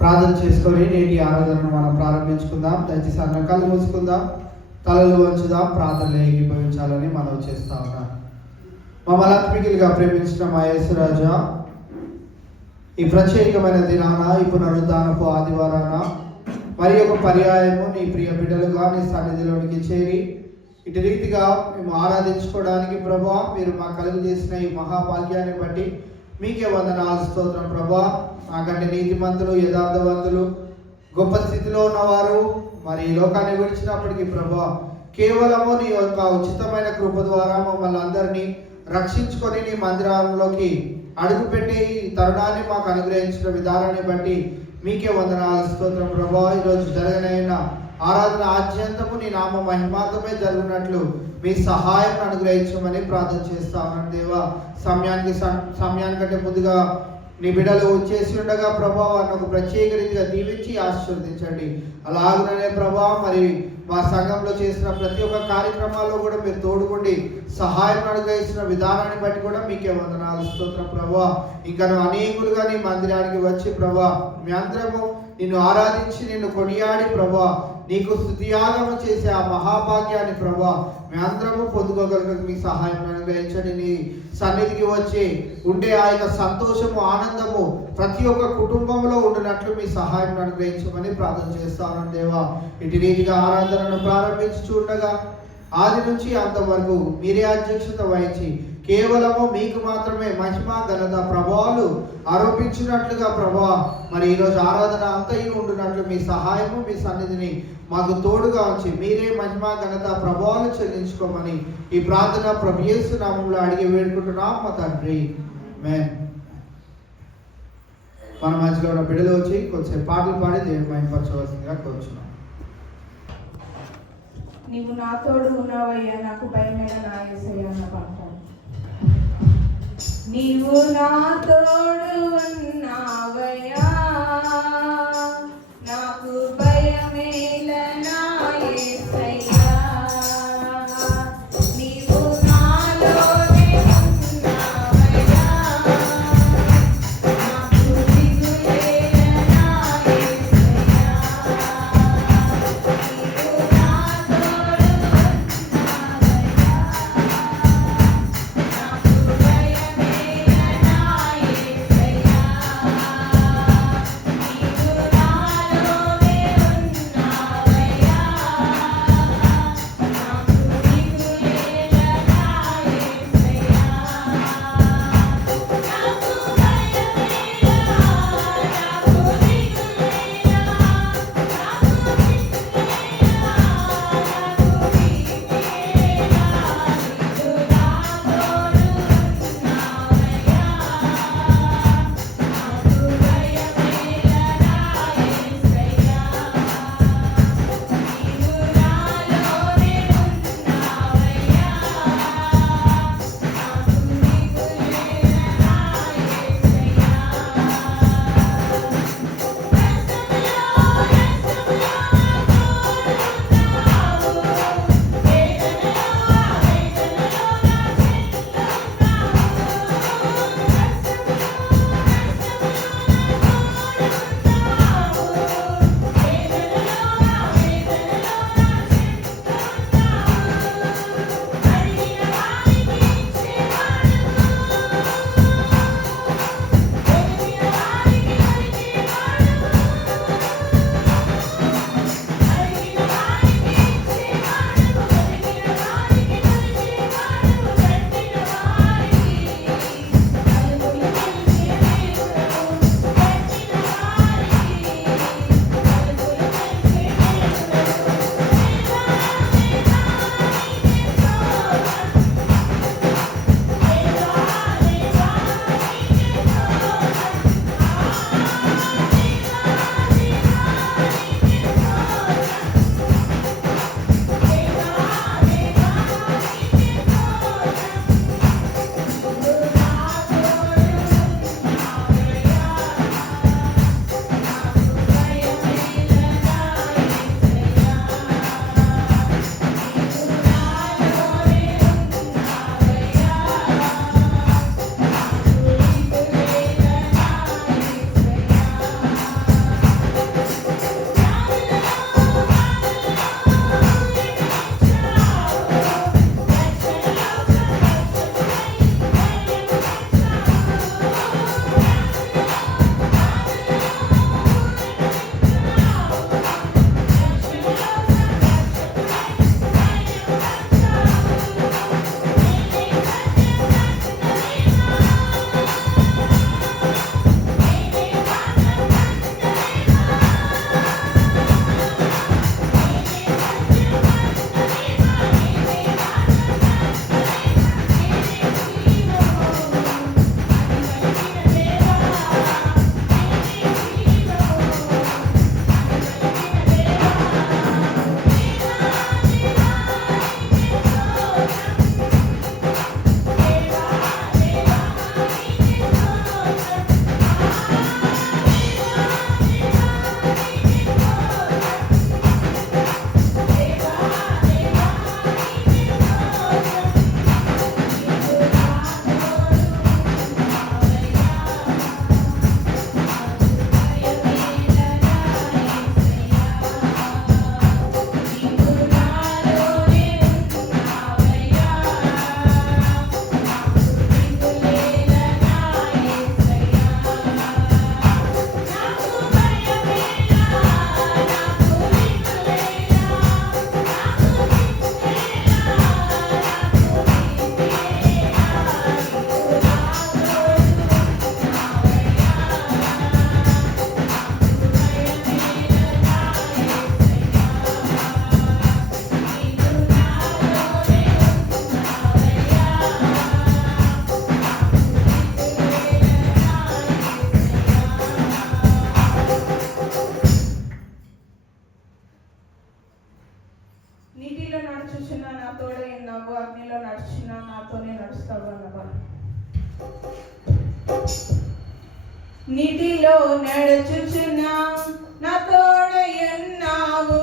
ప్రార్థన చేసుకొని నేటి ఆరాధనను మనం ప్రారంభించుకుందాం. దయచేసి అందరం కళ్ళు మూసుకుందాం, తలలు వంచుదాం, ప్రార్థనలు ఏకీభవించాలని మనం చేస్తా ఉన్నాం. మమ్మల్ని ఆత్మికులుగా ప్రేమించిన మా యేసురాజా, ఈ ప్రత్యేకమైన దినాన, ఈ పునరుద్ధానపు ఆదివారాన మరి ఒక పర్యాయము నీ ప్రియ బిడ్డలుగా నీ సన్నిధిలోనికి చేరి ఇటు రీతిగా మేము ఆరాధించుకోవడానికి ప్రభా మీరు మా కలుగు చేసిన ఈ మహాభాగ్యాన్ని బట్టి మీకే వందనాలు, స్తోత్రం ప్రభా. నాకంటే నీతిమంతులు, యథార్థవంతులు, గొప్ప స్థితిలో ఉన్నవారు మరి ఈ లోకాన్ని విడిచినప్పటికీ ప్రభా కేవలము నీ యొక్క ఉచితమైన కృప ద్వారా మమ్మల్ని అందరినీ రక్షించుకొని నీ మందిరంలోకి అడుగుపెట్టి ఈ తరుణాన్ని మాకు అనుగ్రహించిన విధానాన్ని బట్టి మీకే వందనాలు, స్తోత్రం ప్రభా. ఈరోజు జరగనైన ఆరాధన ఆద్యంతము నీ నామ మహిమార్థమే జరుగునట్లు మీ సహాయం అనుగ్రహించమని ప్రార్థన చేస్తా ఉన్నాను దేవా. సమయానికంటే ముందుగా నీ బిడ్డలు వచ్చేసి ఉండగా ప్రభా వారిని ఒక ప్రత్యేక రీతిగా దీవించి ఆశీర్వదించండి. అలాగనే ప్రభా మరి మా సంఘంలో చేసిన ప్రతి ఒక్క కార్యక్రమాల్లో కూడా మీరు తోడుకుండి సహాయం అనుగ్రహించిన విధానాన్ని బట్టి కూడా మీకే వందనాలు, స్తోత్రం ప్రభా. ఇంకా అనేకులుగా నీ మందిరానికి వచ్చి ప్రభా మీ అందరము నిన్ను ఆరాధించి నిన్ను కొనియాడి ప్రభా నీకు స్తుతియాగము చేసే ఆ మహాభాగ్యాన్ని ప్రభా మీ అందరము పొందుకోగలిగిన మీ సహాయం అనుగ్రహించండి. నీ సన్నిధికి వచ్చి ఉండే ఆ యొక్క సంతోషము, ఆనందము ప్రతి ఒక్క కుటుంబంలో ఉండినట్లు మీ సహాయం అనుగ్రహించమని ప్రార్థన చేస్తాను దేవా. ఇటు రీతిగా ఆరాధనను ప్రారంభించి చూడగా ఆది నుంచి అంతవరకు మీరే అధ్యక్షత వహించి కేవలము మీకు మాత్రమే మహిమ, ఘనత, ప్రభావాలు ఆరోపించినట్లుగా ప్రభా మరి ఈరోజు ఆరాధన అంతయు ఉండినట్లు మీ సహాయము, మీ సన్నిధిని మాకు తోడుగా ఉంచి మీరే మహిమ, ఘనత, ప్రభావాలు చెల్లించుకోమని ఈ ప్రార్థన ప్రభు యేసు నామములో అడిగి వేడుకుంటున్నాం మా తండ్రి, ఆమేన్. మన మధ్యలో ఉన్న బిడ్డలు వచ్చి కొంచెం పాటలు పాడి దేవుని మహిమపరచవలసిందిగా కోరుచున్నాం. నీవు నా తోడు ఉన్నావయ్యా, నాకు భయమైన నా యేసయ్యా అన్న పాట. నీవు నా తోడు ఉన్నావయ్యా, నాకు భయమేల నా యేసయ్యా. నీవు నాలోనే ఉన్నావయ్యా, నాకు దిగులేల నా యేసయ్యా. నీవు నా తోడు ఉన్నావయ్యా, నాకు భయమేల నా యేసయ్యా. నీటిలో నడుచుచున్నా నా తోడయున్నావు,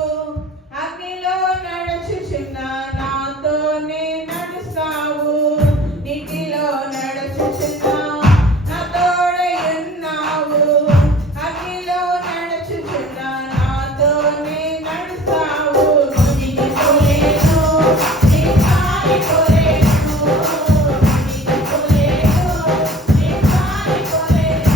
అగ్నిలో నడుచుచున్నా నాతోనే నడుస్తావు. నీటిలో నడుచుచున్నా నా తోడయున్నావు, అగ్నిలో నడుచుచున్నా నాతోనే నడుస్తావు. మునిగిపోలేను, నీ కాలిపోలేను, మునిగిపోలేను, నీ కాలిపోలేను.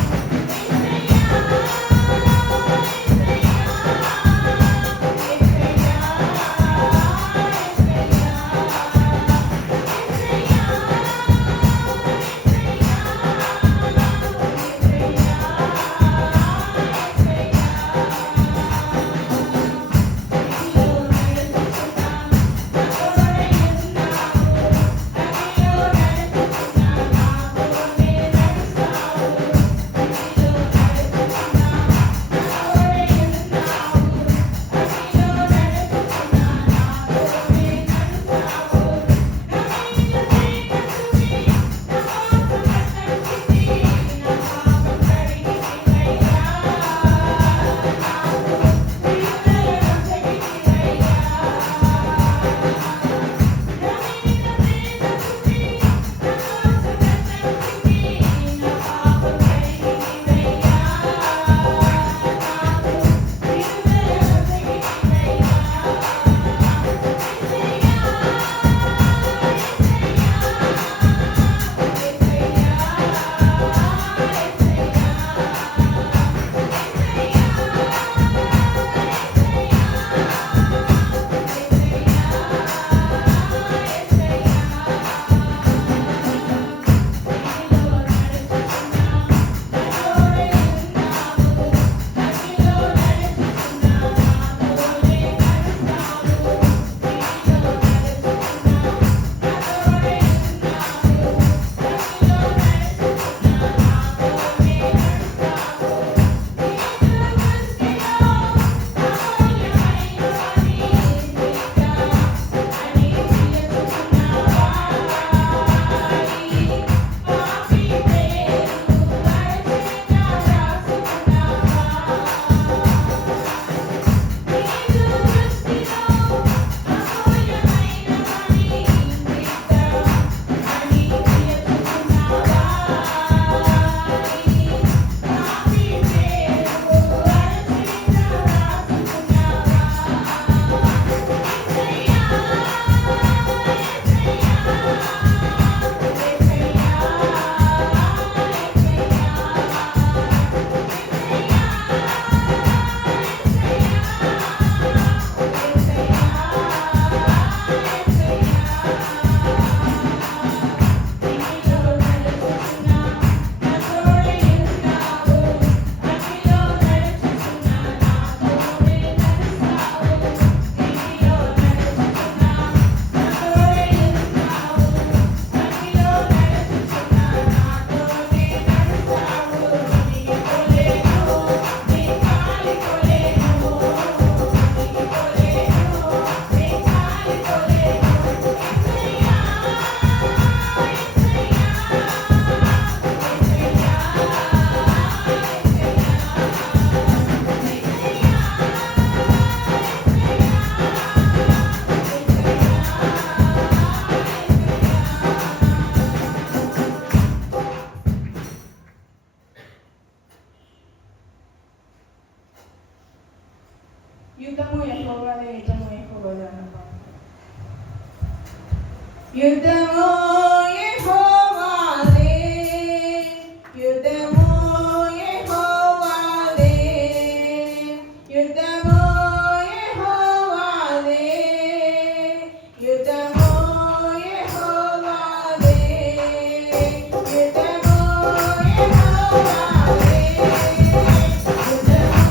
యుద్ధము యెహోవాదే, యుద్ధము యెహోవాదే అన్నమాట. యుద్ధము యెహోవాదే, యుద్ధము యెహోవాదే, యుద్ధము యెహోవాదే, యుద్ధము యెహోవాదే, యుద్ధము యెహోవాదే. యుద్ధము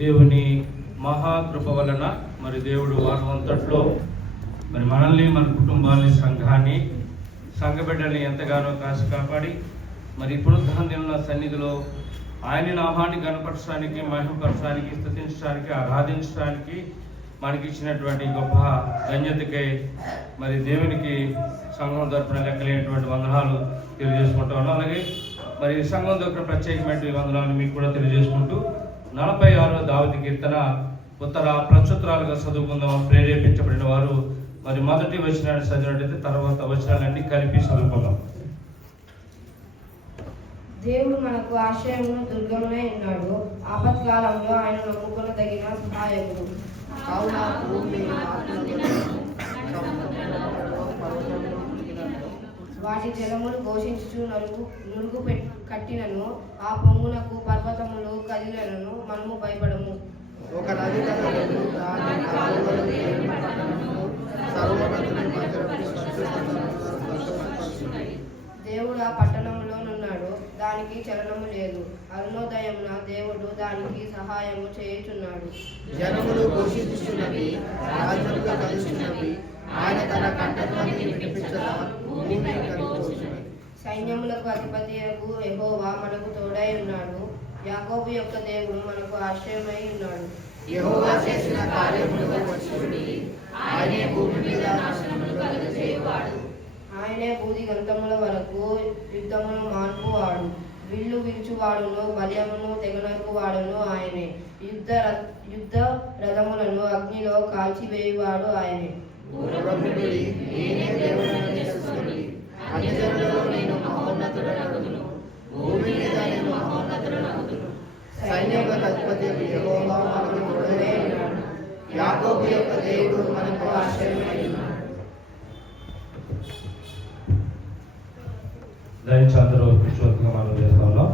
దేవుని మహాకృప వలన మరి దేవుడు వారం అంతట్లో మరి మనల్ని, మన కుటుంబాన్ని, సంఘాన్ని, సంఘ బిడ్డల్ని ఎంతగానో కాసి కాపాడి మరి పునరుద్ధరణ సన్నిధిలో ఆయన నామాన్ని గణపరచడానికి, మహిమపరచడానికి, స్తుతించడానికి, ఆరాధించడానికి మనకి ఇచ్చినటువంటి గొప్ప ధన్యతకై మరి దేవునికి సంఘం తరపున లెక్కలేనటువంటి వందనాలు తెలియజేసుకుంటూ ఉన్నాం. అలాగే మరి సంఘం తరపున ప్రత్యేకమైన వందనాలు మీకు కూడా తెలియజేసుకుంటూ 46వ దావీదు కీర్తన ఉత్తర ప్రచుత్రాలుగా చదువుకుందాం. ప్రేరేపించబడిన వారు మరి మొదటి వచనాన్ని చదివినట్లయితే తర్వాత వచనాలన్నీ కలిపి చదువుకుందాం. దేవుడు మనకు ఆశ్రయమును దుర్గమునై ఉన్నాడు. ఆపత్కాలంలో ఆయన నమ్ముకున్న తగిన సహాయకుడు. వాటి జలములు ఘోషించుచు నురుగు కట్టినను, ఆ పొంగునకు పర్వతములు కదిలినను మనము భయపడము. ఒక నది దేవుడు ఆ పట్టణంలో నున్నాడు, దానికి చలనము లేదు. అరుణోదయమున దేవుడు దానికి సహాయము చేయుచున్నాడు. జనములు ఘోషించుచున్నవి, రాజ్యములు కలుస్తున్నవి, ఆయన తన కంఠధ్వనిని వినిపించగా భూమి కనిపించుచున్నది. సైన్యములకు అధిపతియగు యెహోవా మనకు తోడై ఉన్నాడు. యాకోబు యొక్క దేవుడు మనకు ఆశ్రయమై ఉన్నాడు. యెహోవా చేసిన కార్యములు వచ్చుచుండి, ఆయనే భూమి మీద నాశనములు కలుగజేయువాడు. ఆయనే బూది గంతముల వరకు యుద్ధమును మాన్పువాడు. విల్లు విరుచువాడును, బల్యమును తెగనరుకువాడును ఆయనే. యుద్ధ రథములను అగ్నిలో కాల్చివేయువాడు ఆయనే. అన్యజనులలో నేను మహోన్నతుడనగుదును, భూమి మీద నేను మహోన్నతుడనగుదును. సైన్యములకు అధిపతి యెహోవా మనకు తోడై ఉన్నాడు. యాకోబు యొక్క దేవుడు మనకు ఆశ్రయమై ఉన్నాడు. దయచేసి అందరూ కూర్చోవచ్చుగా మనం చేస్తా ఉన్నాం.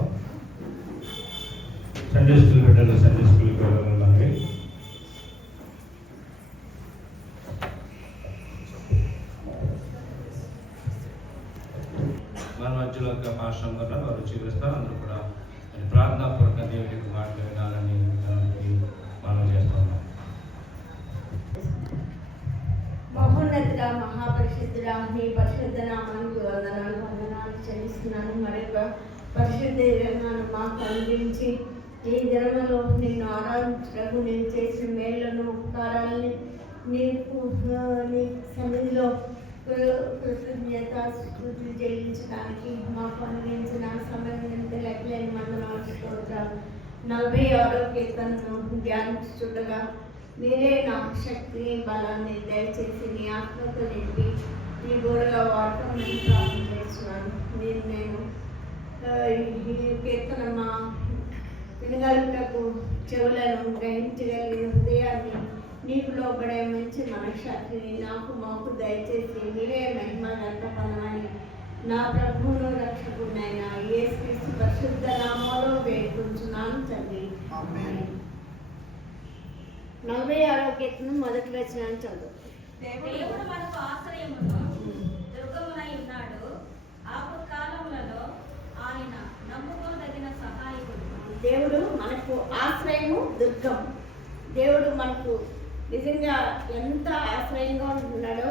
సండే స్కూల్ బిడ్డలు సండే స్కూల్కి వెళ్ళాలి. మన మధ్యలో ఒక భాషం కదా వారు చూపిస్తారు. అందరూ కూడా ప్రార్థనాపూర్వక దేవుడికి మాటలు వినాలని దానికి మనం చేస్తా ఉన్నాం. మహోన్నతుడ, మహాపరిశుద్ధుడ, నీ పరిశుద్ధ నామానికి వందనాలు చెల్లిస్తున్నాను. మరొక పరిశుద్ధ దినాన్ని మాకు అందించి ఈ దినములో నిన్ను ఆరాధించడానికి నేను చేసిన మేళ్లను, ఉపకారాలని నీకు నీ సన్నిధిలో కృతజ్ఞత స్తుతులు చెల్లించడానికి మాకు అందించిన సమయం లెక్కలేని వందనాలు స్తోత్రాలు. 46వ కీర్తనను ధ్యానించుటగా మీరే నా శక్తిని, బలాన్ని దయచేసి నీ ఆత్మతో నింపి నీ గోడగా వాడటం ప్రార్థన చేస్తున్నాను. నేను ఈ కీర్తన మా వినగలుగుటకు చెవులను, గ్రహించగలిగిన హృదయాన్ని, నీకు లోబడే మంచి మనశ్శాంతిని నాకు మాకు దయచేసి మీరే మహిమ గంటపడమని నా ప్రభువును రక్షకుడైన యేసుక్రీస్తు పరిశుద్ధ నామములో వేడుకుంటున్నాను తండ్రి. ఆమేన్. 46వ కీర్తన మొదటి వచనాన్ని చదువు. దేవుడు మనకు ఆశ్రయమును దుర్గమునై ఉన్నాడు. ఆపత్కాలములలో ఆయన నమ్ముకోదగిన సహాయకుడు. దేవుడు మనకు ఆశ్రయము, దుర్గం. దేవుడు మనకు నిజంగా ఎంత ఆశ్రయంగా ఉంటున్నాడో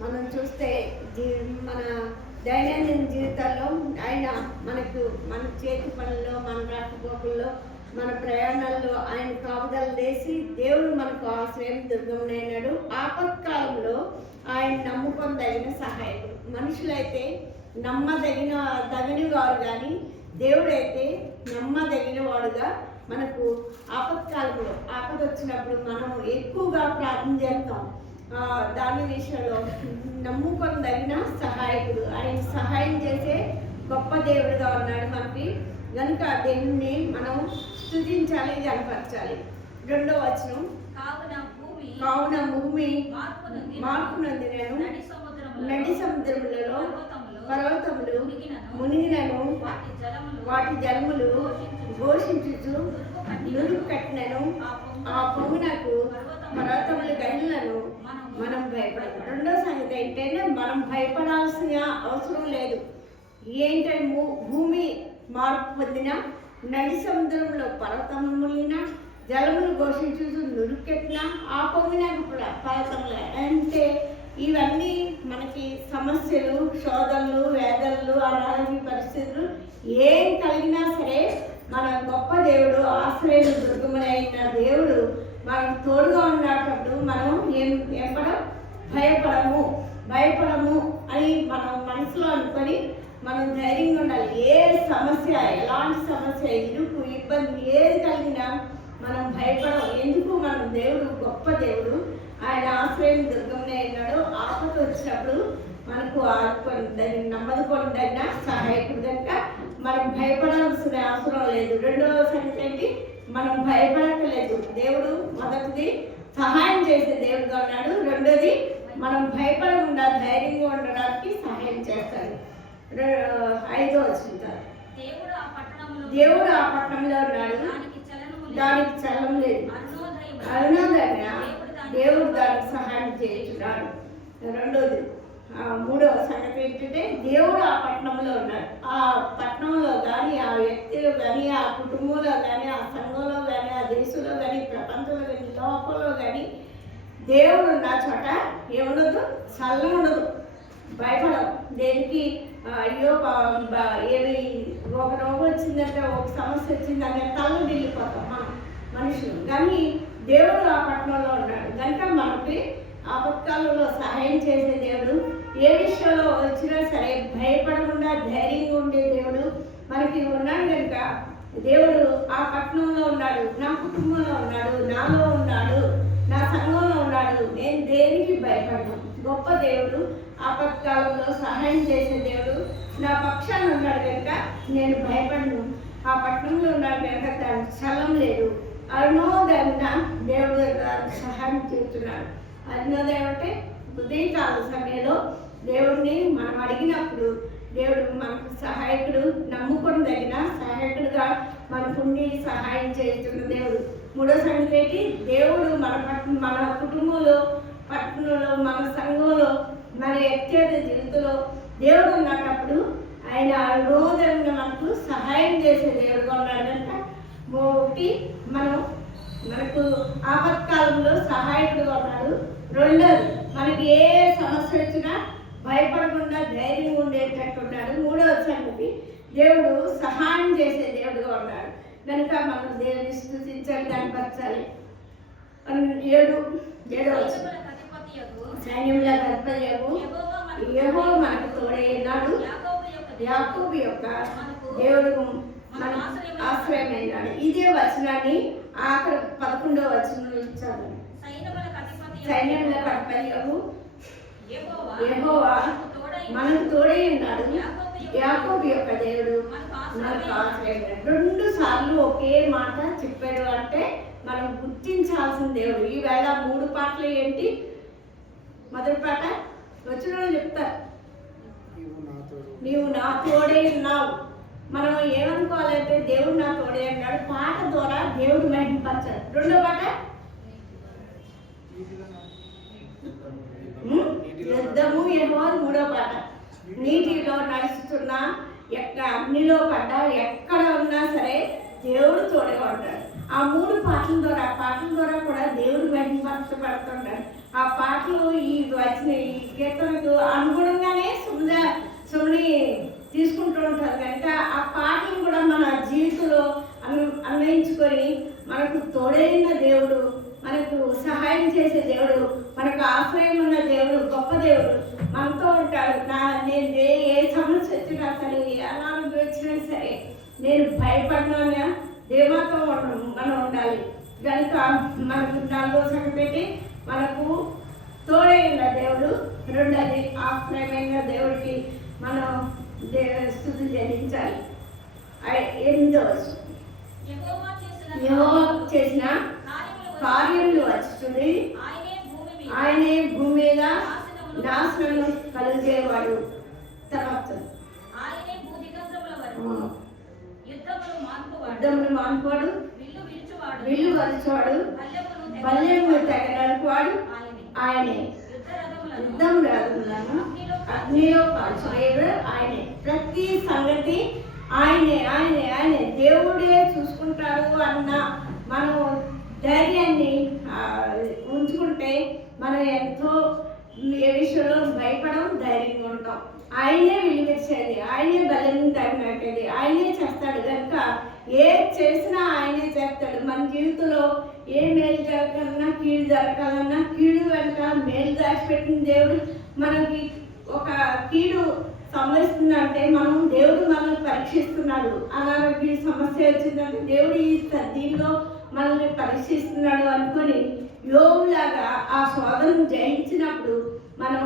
మనం చూస్తే మన దైనందిన జీవితాల్లో ఆయన మనకు మన చేతి పనుల్లో, మన రాకపోకల్లో, మన ప్రయాణాల్లో ఆయన కాపుదల చేసి దేవుడు మనకు ఆశ్రయం, దుర్గమునైనాడు. ఆపత్కాలంలో ఆయన నమ్ముకొనదగిన సహాయకుడు. మనుషులైతే నమ్మదగిన వారు కానీ దేవుడైతే నమ్మదగిన వాడుగా మనకు ఆపత్కాలంలో ఆపద వచ్చినప్పుడు మనం ఎక్కువగా ప్రార్థన చేస్తాం. దాని విషయంలో నమ్ముకొనదగిన సహాయకుడు, ఆయన సహాయం చేసే గొప్ప దేవుడుగా ఉన్నాడు మనకి. కనుక దేవుణ్ణి మనం స్తుతించాలి, గణపరచాలి. 2వ వచనం, కావున భూమి మార్పు నొందినను, నడి సముద్రములలో పర్వతములు మునిగినను, వాటి జలములు ఘోషించుచు నురుగు కట్టినను, ఆ పొంగునకు పర్వతములు గడిలను మనం భయపడము. 2వ సంగతి ఏంటంటే మనం భయపడాల్సిన అవసరం లేదు. ఏంటంటే భూమి మార్పు పొందిన, నడి సముద్రంలో పర్వతములు మునిగిన, జలములు ఘోషించు నురుకెట్టిన ఆ పొంగిన పలకంలో అంటే ఇవన్నీ మనకి సమస్యలు, శోధనలు, వేదనలు, అనారోగ్య పరిస్థితులు ఏం కలిగినా సరే మన గొప్ప దేవుడు, ఆశ్రయ దుర్గములైన దేవుడు మనకు తోడుగా ఉన్నప్పుడు మనం భయపడము అని మనం మనసులో అనుకొని మనం ధైర్యంగా ఉండాలి. ఏ సమస్య, ఎలాంటి సమస్య, ఇరుకు, ఇబ్బంది ఏది కలిగినా మనం భయపడం. ఎందుకు? మనం దేవుడు గొప్ప దేవుడు, ఆయన ఆశ్రయం దుర్గంగా అయినాడు. ఆపద వచ్చినప్పుడు మనకు నమ్మదకొండైనా సహాయకుడు కనుక మనం భయపడాల్సిన అవసరం లేదు. రెండవ సంగతి ఏంటి? మనం భయపడక్కలేదు. దేవుడు మొదటిది సహాయం చేసే దేవుడుగా ఉన్నాడు. రెండోది మనం భయపడకుండా ధైర్యంగా ఉండడానికి సహాయం చేస్తాడు. 5వ వచనం, దేవుడు ఆ పట్టణంలో ఉన్నాడు, దానికి చలనం లేదు, అరుణోదయ దేవుడు దానికి సహాయం చేస్తున్నాడు. రెండోది 3వ సంగతి ఏంటంటే దేవుడు ఆ పట్టణంలో ఉన్నాడు. ఆ పట్టణంలో కానీ, ఆ వ్యక్తిలో కానీ, ఆ కుటుంబంలో కానీ, ఆ సంఘంలో కానీ, ఆ దేశంలో కానీ, ప్రపంచంలో కానీ, లోకంలో కానీ దేవుడు ఉన్న చోట ఏముండదు, చల్లం ఉండదు, భయపడదు. దేనికి అయ్యో ఏమి ఒక రోగం వచ్చిందంటే, ఒక సమస్య వచ్చిందంటే తల్లు ఢిల్లిపోతాం మనం మనుషులు. కానీ దేవుడు ఆ పట్టణంలో ఉన్నాడు కనుక మనకి ఆపత్కాలంలో సహాయం చేసే దేవుడు. ఏ విషయంలో వచ్చినా సరే భయపడకుండా ధైర్యంగా ఉండే దేవుడు మనకి ఉన్నాడు కనుక దేవుడు ఆ పట్టణంలో ఉన్నాడు, నా కుటుంబంలో ఉన్నాడు, నాలో ఉన్నాడు, నా సంఘంలో ఉన్నాడు. నేను దేనికి భయపడను. గొప్ప దేవుడు, ఆపత్కాలంలో సహాయం చేసే దేవుడు నా పక్షాన ఉన్నాడు కనుక నేను భయపడను. ఆ పట్టణంలో ఉన్నాడు కనుక దానికి చలం లేదు. అరుణోదయం దేవుడు సహాయం చేస్తున్నాడు. అరుణోదయం అంటే ఉదయకాల సమయంలో దేవుడిని మనం అడిగినప్పుడు దేవుడు మనకు సహాయకుడు, నమ్ముకొనదగిన సహాయకుడుగా మనకుండి సహాయం చేస్తున్న దేవుడు. 3వ సంగతి ఏంటి? దేవుడు మన కుటుంబంలో, పట్టణంలో, మన సంఘంలో, మన వ్యక్తిగత జీవితంలో దేవుడు ఉన్నప్పుడు ఆయన రోజంగా మనకు సహాయం చేసే దేవుడుగా ఉన్నాడు కనుక ఒకటి మనకు ఆపత్కాలంలో సహాయకుడుగా ఉన్నాడు. రెండోది మనకి ఏ సమస్య వచ్చినా భయపడకుండా ధైర్యంగా ఉండేటట్టు ఉన్నాడు. 3వ సంగతి దేవుడు సహాయం చేసే దేవుడుగా ఉన్నాడు కనుక మనం దేవుని స్తుతించాలి, కనపరచాలి. 7వ సైన్యముల అధిపతియగు యెహోవా మనకు తోడై ఉన్నాడు, యాకోబు యొక్క దేవుడు మన ఆశ్రయమైనాడు. ఇదే వచనాన్ని ఆఖరి 11వ వచనంలో ఇచ్చారు. సైన్యముల అధిపతియగు యెహోవా మనకు తోడై ఉన్నాడు, యాకోబు యొక్క దేవుడు మనకు ఆశ్రయమైనాడు. 2 సార్లు ఒకే మాట చెప్పాడు అంటే మనం గుర్తించాల్సిన దేవుడు. ఈవేళ 3 పాటలు ఏంటి? మొదటి పాట వచ్చిన చెప్తారు, నీవు నా తోడే ఉన్నావు. మనం ఏమనుకోవాలంటే దేవుడు నా తోడే అన్నాడు. పాట ద్వారా దేవుడు మహిమపరచాలి. 2వ పాట యుద్ధము యెహోవా. 3వ పాట నీటిలో నడుస్తున్నా, అగ్నిలో పడ్డా, ఎక్కడ ఉన్నా సరే దేవుడు తోడుగా ఉంటాడు. ఆ 3 పాటల ద్వారా కూడా దేవుడు మహిమపరచబడుతున్నాడు. ఆ పాటలు ఈ కీర్తనకు అనుగుణంగానే సుమని తీసుకుంటూ ఉంటారు కనుక ఆ పాటలు కూడా మన జీవితంలో అన్వయించుకొని మనకు తోడైన దేవుడు, మనకు సహాయం చేసే దేవుడు, మనకు ఆశ్రయం ఉన్న దేవుడు, గొప్ప దేవుడు మనతో ఉంటాడు. నేను ఏ సమస్య వచ్చినా సరే, అనారోగ్యం వచ్చినా సరే నేను భయపడినా దేవతో మనం ఉండాలి కనుక మనకు 4వ సంగతి మనకు తోడైన దేవుడు. రెండోది ఆశ్రయమైన దేవుడికి మనం స్తుతి చెల్లించాలి. 8వ యెహోవా చేసిన కార్యములు వచ్చుతుంది, ఆయనే భూమి మీద నాశనం కలిగేవాడు. తర్వాత యుద్ధములు మానుకోడు, విల్లు వరచువాడు, బల్లెము తెగనడుపువాడు ఆయనే. యుద్ధం రాజులను అగ్నిలో కాల్చేవాడు ఆయనే. ప్రతి సంగతి ఆయనే. దేవుడే చూసుకుంటాడు అన్న మనం ధైర్యాన్ని ఉంచుకుంటే మనం ఎంతో ఏ విషయంలో భయపడం, ధైర్యంగా ఉంటాం. ఆయనే విలువిచ్చేది, ఆయనే బలం తగినట్టేది, ఆయనే చేస్తాడు కనుక ఏ చేసినా ఆయనే చేస్తాడు. మన జీవితంలో ఏ మేలు జరగాలన్నా, కీడు జరగాలన్నా, కీడు వెంట మేలు దాచిపెట్టిన దేవుడు మనకి ఒక కీడు సంభవిస్తుందంటే దేవుడు మనల్ని పరీక్షిస్తున్నాడు. అనారోగ్య సమస్య వచ్చిందంటే దేవుడు ఈ దీనిలో మనల్ని పరీక్షిస్తున్నాడు అనుకొని యోగులాగా ఆ శోధనను జయించినప్పుడు మనం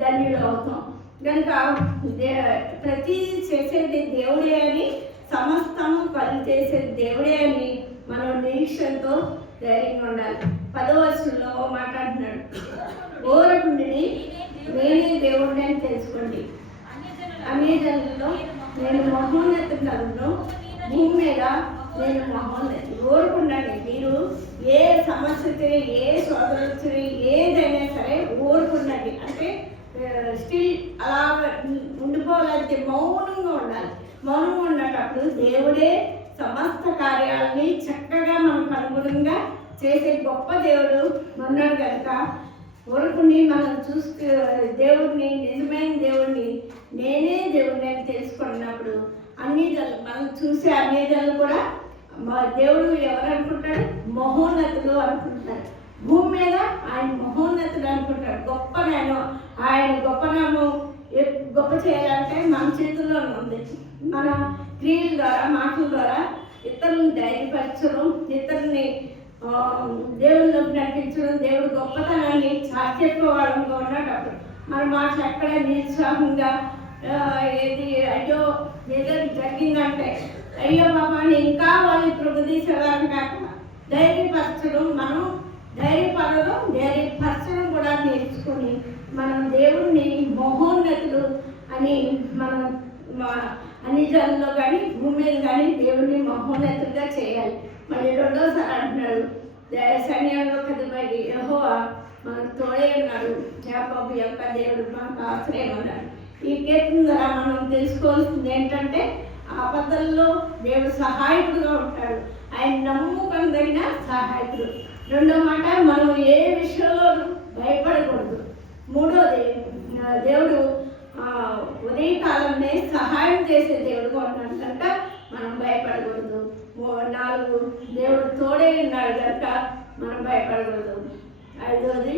ధన్యులు అవుతాం. కనుక ప్రతి చేసేది దేవుడే అని, సమస్తము పని చేసేది దేవుడే అని మనం నిరీక్షణతో ధైర్యంగా ఉండాలి. 10వ వచనంలో మాట్లాడుతున్నాడు, ఓరకుండిని నేనే దేవుడిని అని తెలుసుకోండి. అన్ని జనులలో నేను మహోన్నతులను, భూమి మీద నేను మహోన్నతి. ఓరుకుండండి. మీరు ఏ సమస్యకి, ఏ సోదరులకి, ఏదైనా సరే ఓరుకుండండి. అంటే స్టిల్ అలా ఉండిపోవాలంటే మౌనంగా ఉండాలి. మౌనంగా ఉన్నప్పుడు దేవుడే సమస్త కార్యాలని చక్కగా మనకు అనుగుణంగా చేసే గొప్ప దేవుడు ఉన్నాడు కనుక ఊరుకుని మనం దేవుడిని, నిజమైన దేవుడిని, నేనే దేవుడిని అని తెలుసుకున్నప్పుడు అన్ని జనులు మనం చూసే అన్ని జనులు కూడా మా దేవుడు ఎవరు అనుకుంటాడు? మహోన్నతుడు అనుకుంటాడు. భూమి మీద ఆయన మహోన్నతుడు అనుకుంటాడు. గొప్ప నామం, ఆయన గొప్ప నామం గొప్ప చేయాలంటే మన చేతుల్లో ఉంది. మన క్రియల ద్వారా, మాటల ద్వారా ఇతరులను ధైర్యపరచడం, ఇతరుల్ని దేవుళ్ళలోకి నడిపించడం, దేవుడు గొప్పతనాన్ని చాటిచెప్పుకోవాలంగా ఉన్నప్పుడు మన మాటలు ఎక్కడ నిరుత్సాహంగా ఏది అయ్యో ఏదో జరిగిందంటే అయ్యో బాబా ఇంకా వాళ్ళు ప్రగతిసేవారు కాక ధైర్యపరచడం, మనం ధైర్యపరచడం కూడా నేర్చుకుని మనం దేవుడిని మహోన్నతుడు అని మనం అన్ని జనుల్లో కానీ భూమి మీద కానీ దేవుడిని మహోన్నతుడిగా చేయాలి. మళ్ళీ రెండోసారి అంటున్నాడు, సైన్యంలో కదిపడి యెహోవా మనకు తోడే ఉన్నాడు, యాకోబు యొక్క దేవుడు మనకు ఆశ్రయం అన్నాడు. ఈ కీర్తన ద్వారా మనం తెలుసుకోవాల్సింది ఏంటంటే ఆపదల్లో దేవుడు సహాయకుడుగా ఉంటాడు. ఆయన నమ్ముకొనదగిన సహాయకుడు. రెండో మాట, మనం ఏ విషయంలో భయపడకూడదు. మూడోది, దేవుడు ఉదయకాలంలో సహాయం చేసే దేవుడుగా ఉన్నాడు కనుక మనం భయపడకూడదు. 4, దేవుడు తోడే ఉన్నాడు కనుక మనం భయపడకూడదు. 5వది,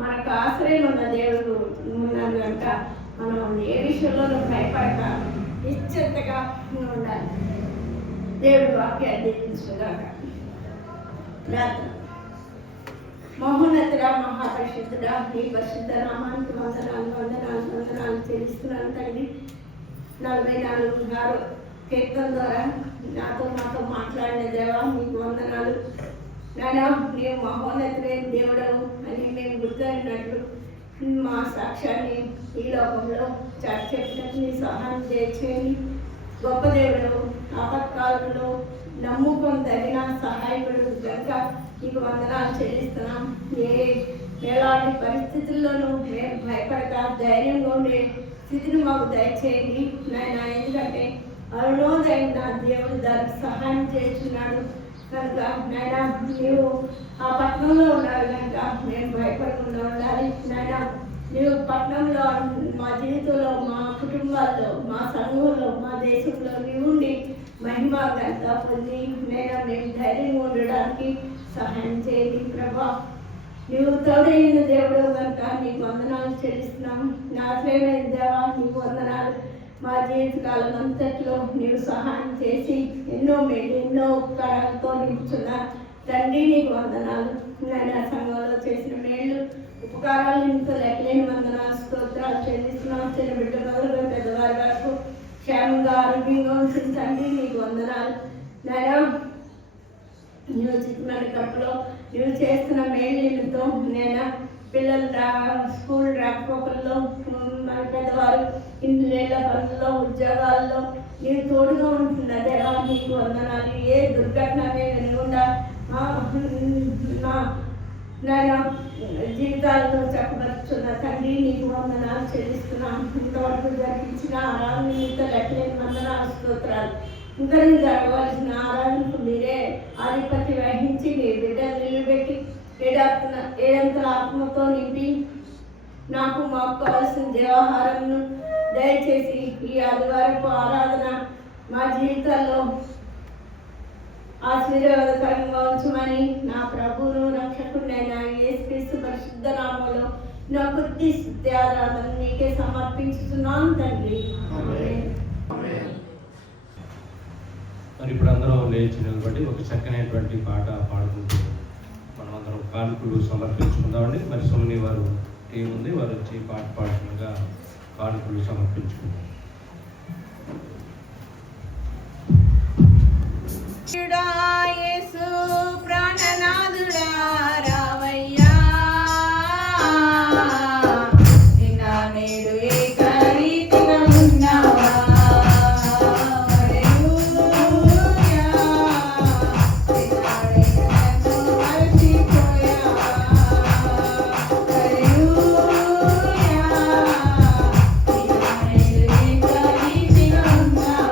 మనకు ఆశ్రయం ఉన్న దేవుడు ఉన్నాడు కనుక మనం ఏ విషయంలో భయపడక నిశ్చింతగా ఉండాలి. దేవుడు వాక్యాన్ని దీవించుగాక. ప్రార్థన. మహోన్నతుడా, మహాపరిశుద్ధుడా, నీ పరిశుద్ధ నామానికి వందనాలు చెల్లిస్తున్నాను తండ్రి. 44 కీర్తన ద్వారా మాతో మాట్లాడిన దేవా నీకు వందనాలు. నాయనా, నీవు మహోన్నతుడైన దేవుడవు అని మేము గుర్తున్నట్లు మా సాక్ష్యాన్ని ఈ లోకంలో చెప్పినట్టు నీ సహాయం చేయండి. గొప్ప దేవుడు, ఆపత్కాలంలో నమ్ముకొనదగిన సహాయకుడు కనుక నీకు వందనాలు చెల్లిస్తున్నాం. ఎలాంటి పరిస్థితుల్లోనూ మేము భయపడక ధైర్యంగా ఉండే స్థితిని మాకు దయచేయండి నాయన. ఎందుకంటే అరుణోదయం నా దేవుడు దానికి సహాయం చేస్తున్నాడు కనుక నాయన, నీవు ఆ పట్టణంలో ఉన్నారు కనుక మేము భయపడకుండా ఉండాలి నాయన. నీవు పట్టణంలో, మా జీవితంలో, మా కుటుంబాల్లో, మా సంఘంలో, మా దేశంలో నీవుండి మహిమ ఘనత పొంది నేను మేము ధైర్యంగా ఉండడానికి సహాయం చేయండి ప్రభా. నీవు తోడైన దేవుడు కనుక నీకు వందనాలు చెల్లిస్తున్నాము. నా ప్రేమైన దేవా నీకు వందనాలు. మా జీవితకాలం అంతట్లో నీవు సహాయం చేసి ఎన్నో ఉపకారాలతో నింపుతున్న తండ్రి నీకు వందనాలు. నాయన, సంఘంలో చేసిన మేళ్ళు ఉపకారాలు ఇంత లెక్కలేని వందనాలు, స్తోత్రాలు చెల్లిస్తున్నాం. చిన్న బిడ్డ మొదలుగా పెద్దవారి వరకు క్షేమంగా ఆరోగ్యంగా ఉంచిన తండ్రి నీకు వందనాలు. నాయన, నీవు చిత్తమైన కప్పులో నీవు చేస్తున్న మేళ్ళతో నేను పిల్లలు స్కూల్ రాకపోకల్లో, మన పెద్దవారు ఇంటి నీళ్ళ పనుల్లో, ఉద్యోగాల్లో నీవు తోడుగా ఉంటున్న దేవా నీకు వందనాలు. ఏ దుర్ఘటన వినకుండా నాయన జీవితాలను చక్కబరుచున్న తండ్రి నీకు వందనాలు చెల్లిస్తున్నాం. ఇంతవరకు జరిగించిన ఆరాధన నీతో లెక్కలేని వందనాలు, స్తోత్రాలు. ఇంకా జరగవలసిన ఆరాధనకు మీరే ఆధిపత్యం వహించి ఏడంతల ఆత్మతో నింపి నాకు మాకు కావాల్సిన దేవాహారంను దయచేసి ఈ ఆదివారపు ఆరాధన మా జీవితాల్లో ఆశీర్వాదకరంగా ఉంచమని నా ప్రభువును రక్షకుడైన యేసుక్రీస్తు పరిశుద్ధ నామములో నా కొద్ది స్తుతి ఆరాధన నీకే సమర్పించుతున్నాను తండ్రి. మరి ఇప్పుడు అందరూ లేచి నిలబడి ఒక చక్కనైనటువంటి పాట పాడుకుంటూ మనం అందరం కానుకలు సమర్పించుకుందామండి. మరి సుమని వారు ఏముంది వారు వచ్చి పాట పాడుతుండగా కానుకలు సమర్పించుకుందాం. యేసు ప్రాణనాథుడా రావయ్యా, నిన్న నేడు ఏకరీతిగా ఉన్నావా, హల్లెలూయా, నిన్నను మరచిపోయావా, హల్లెలూయా, నిన్న నేడు ఏకరీతిగా ఉన్నావా.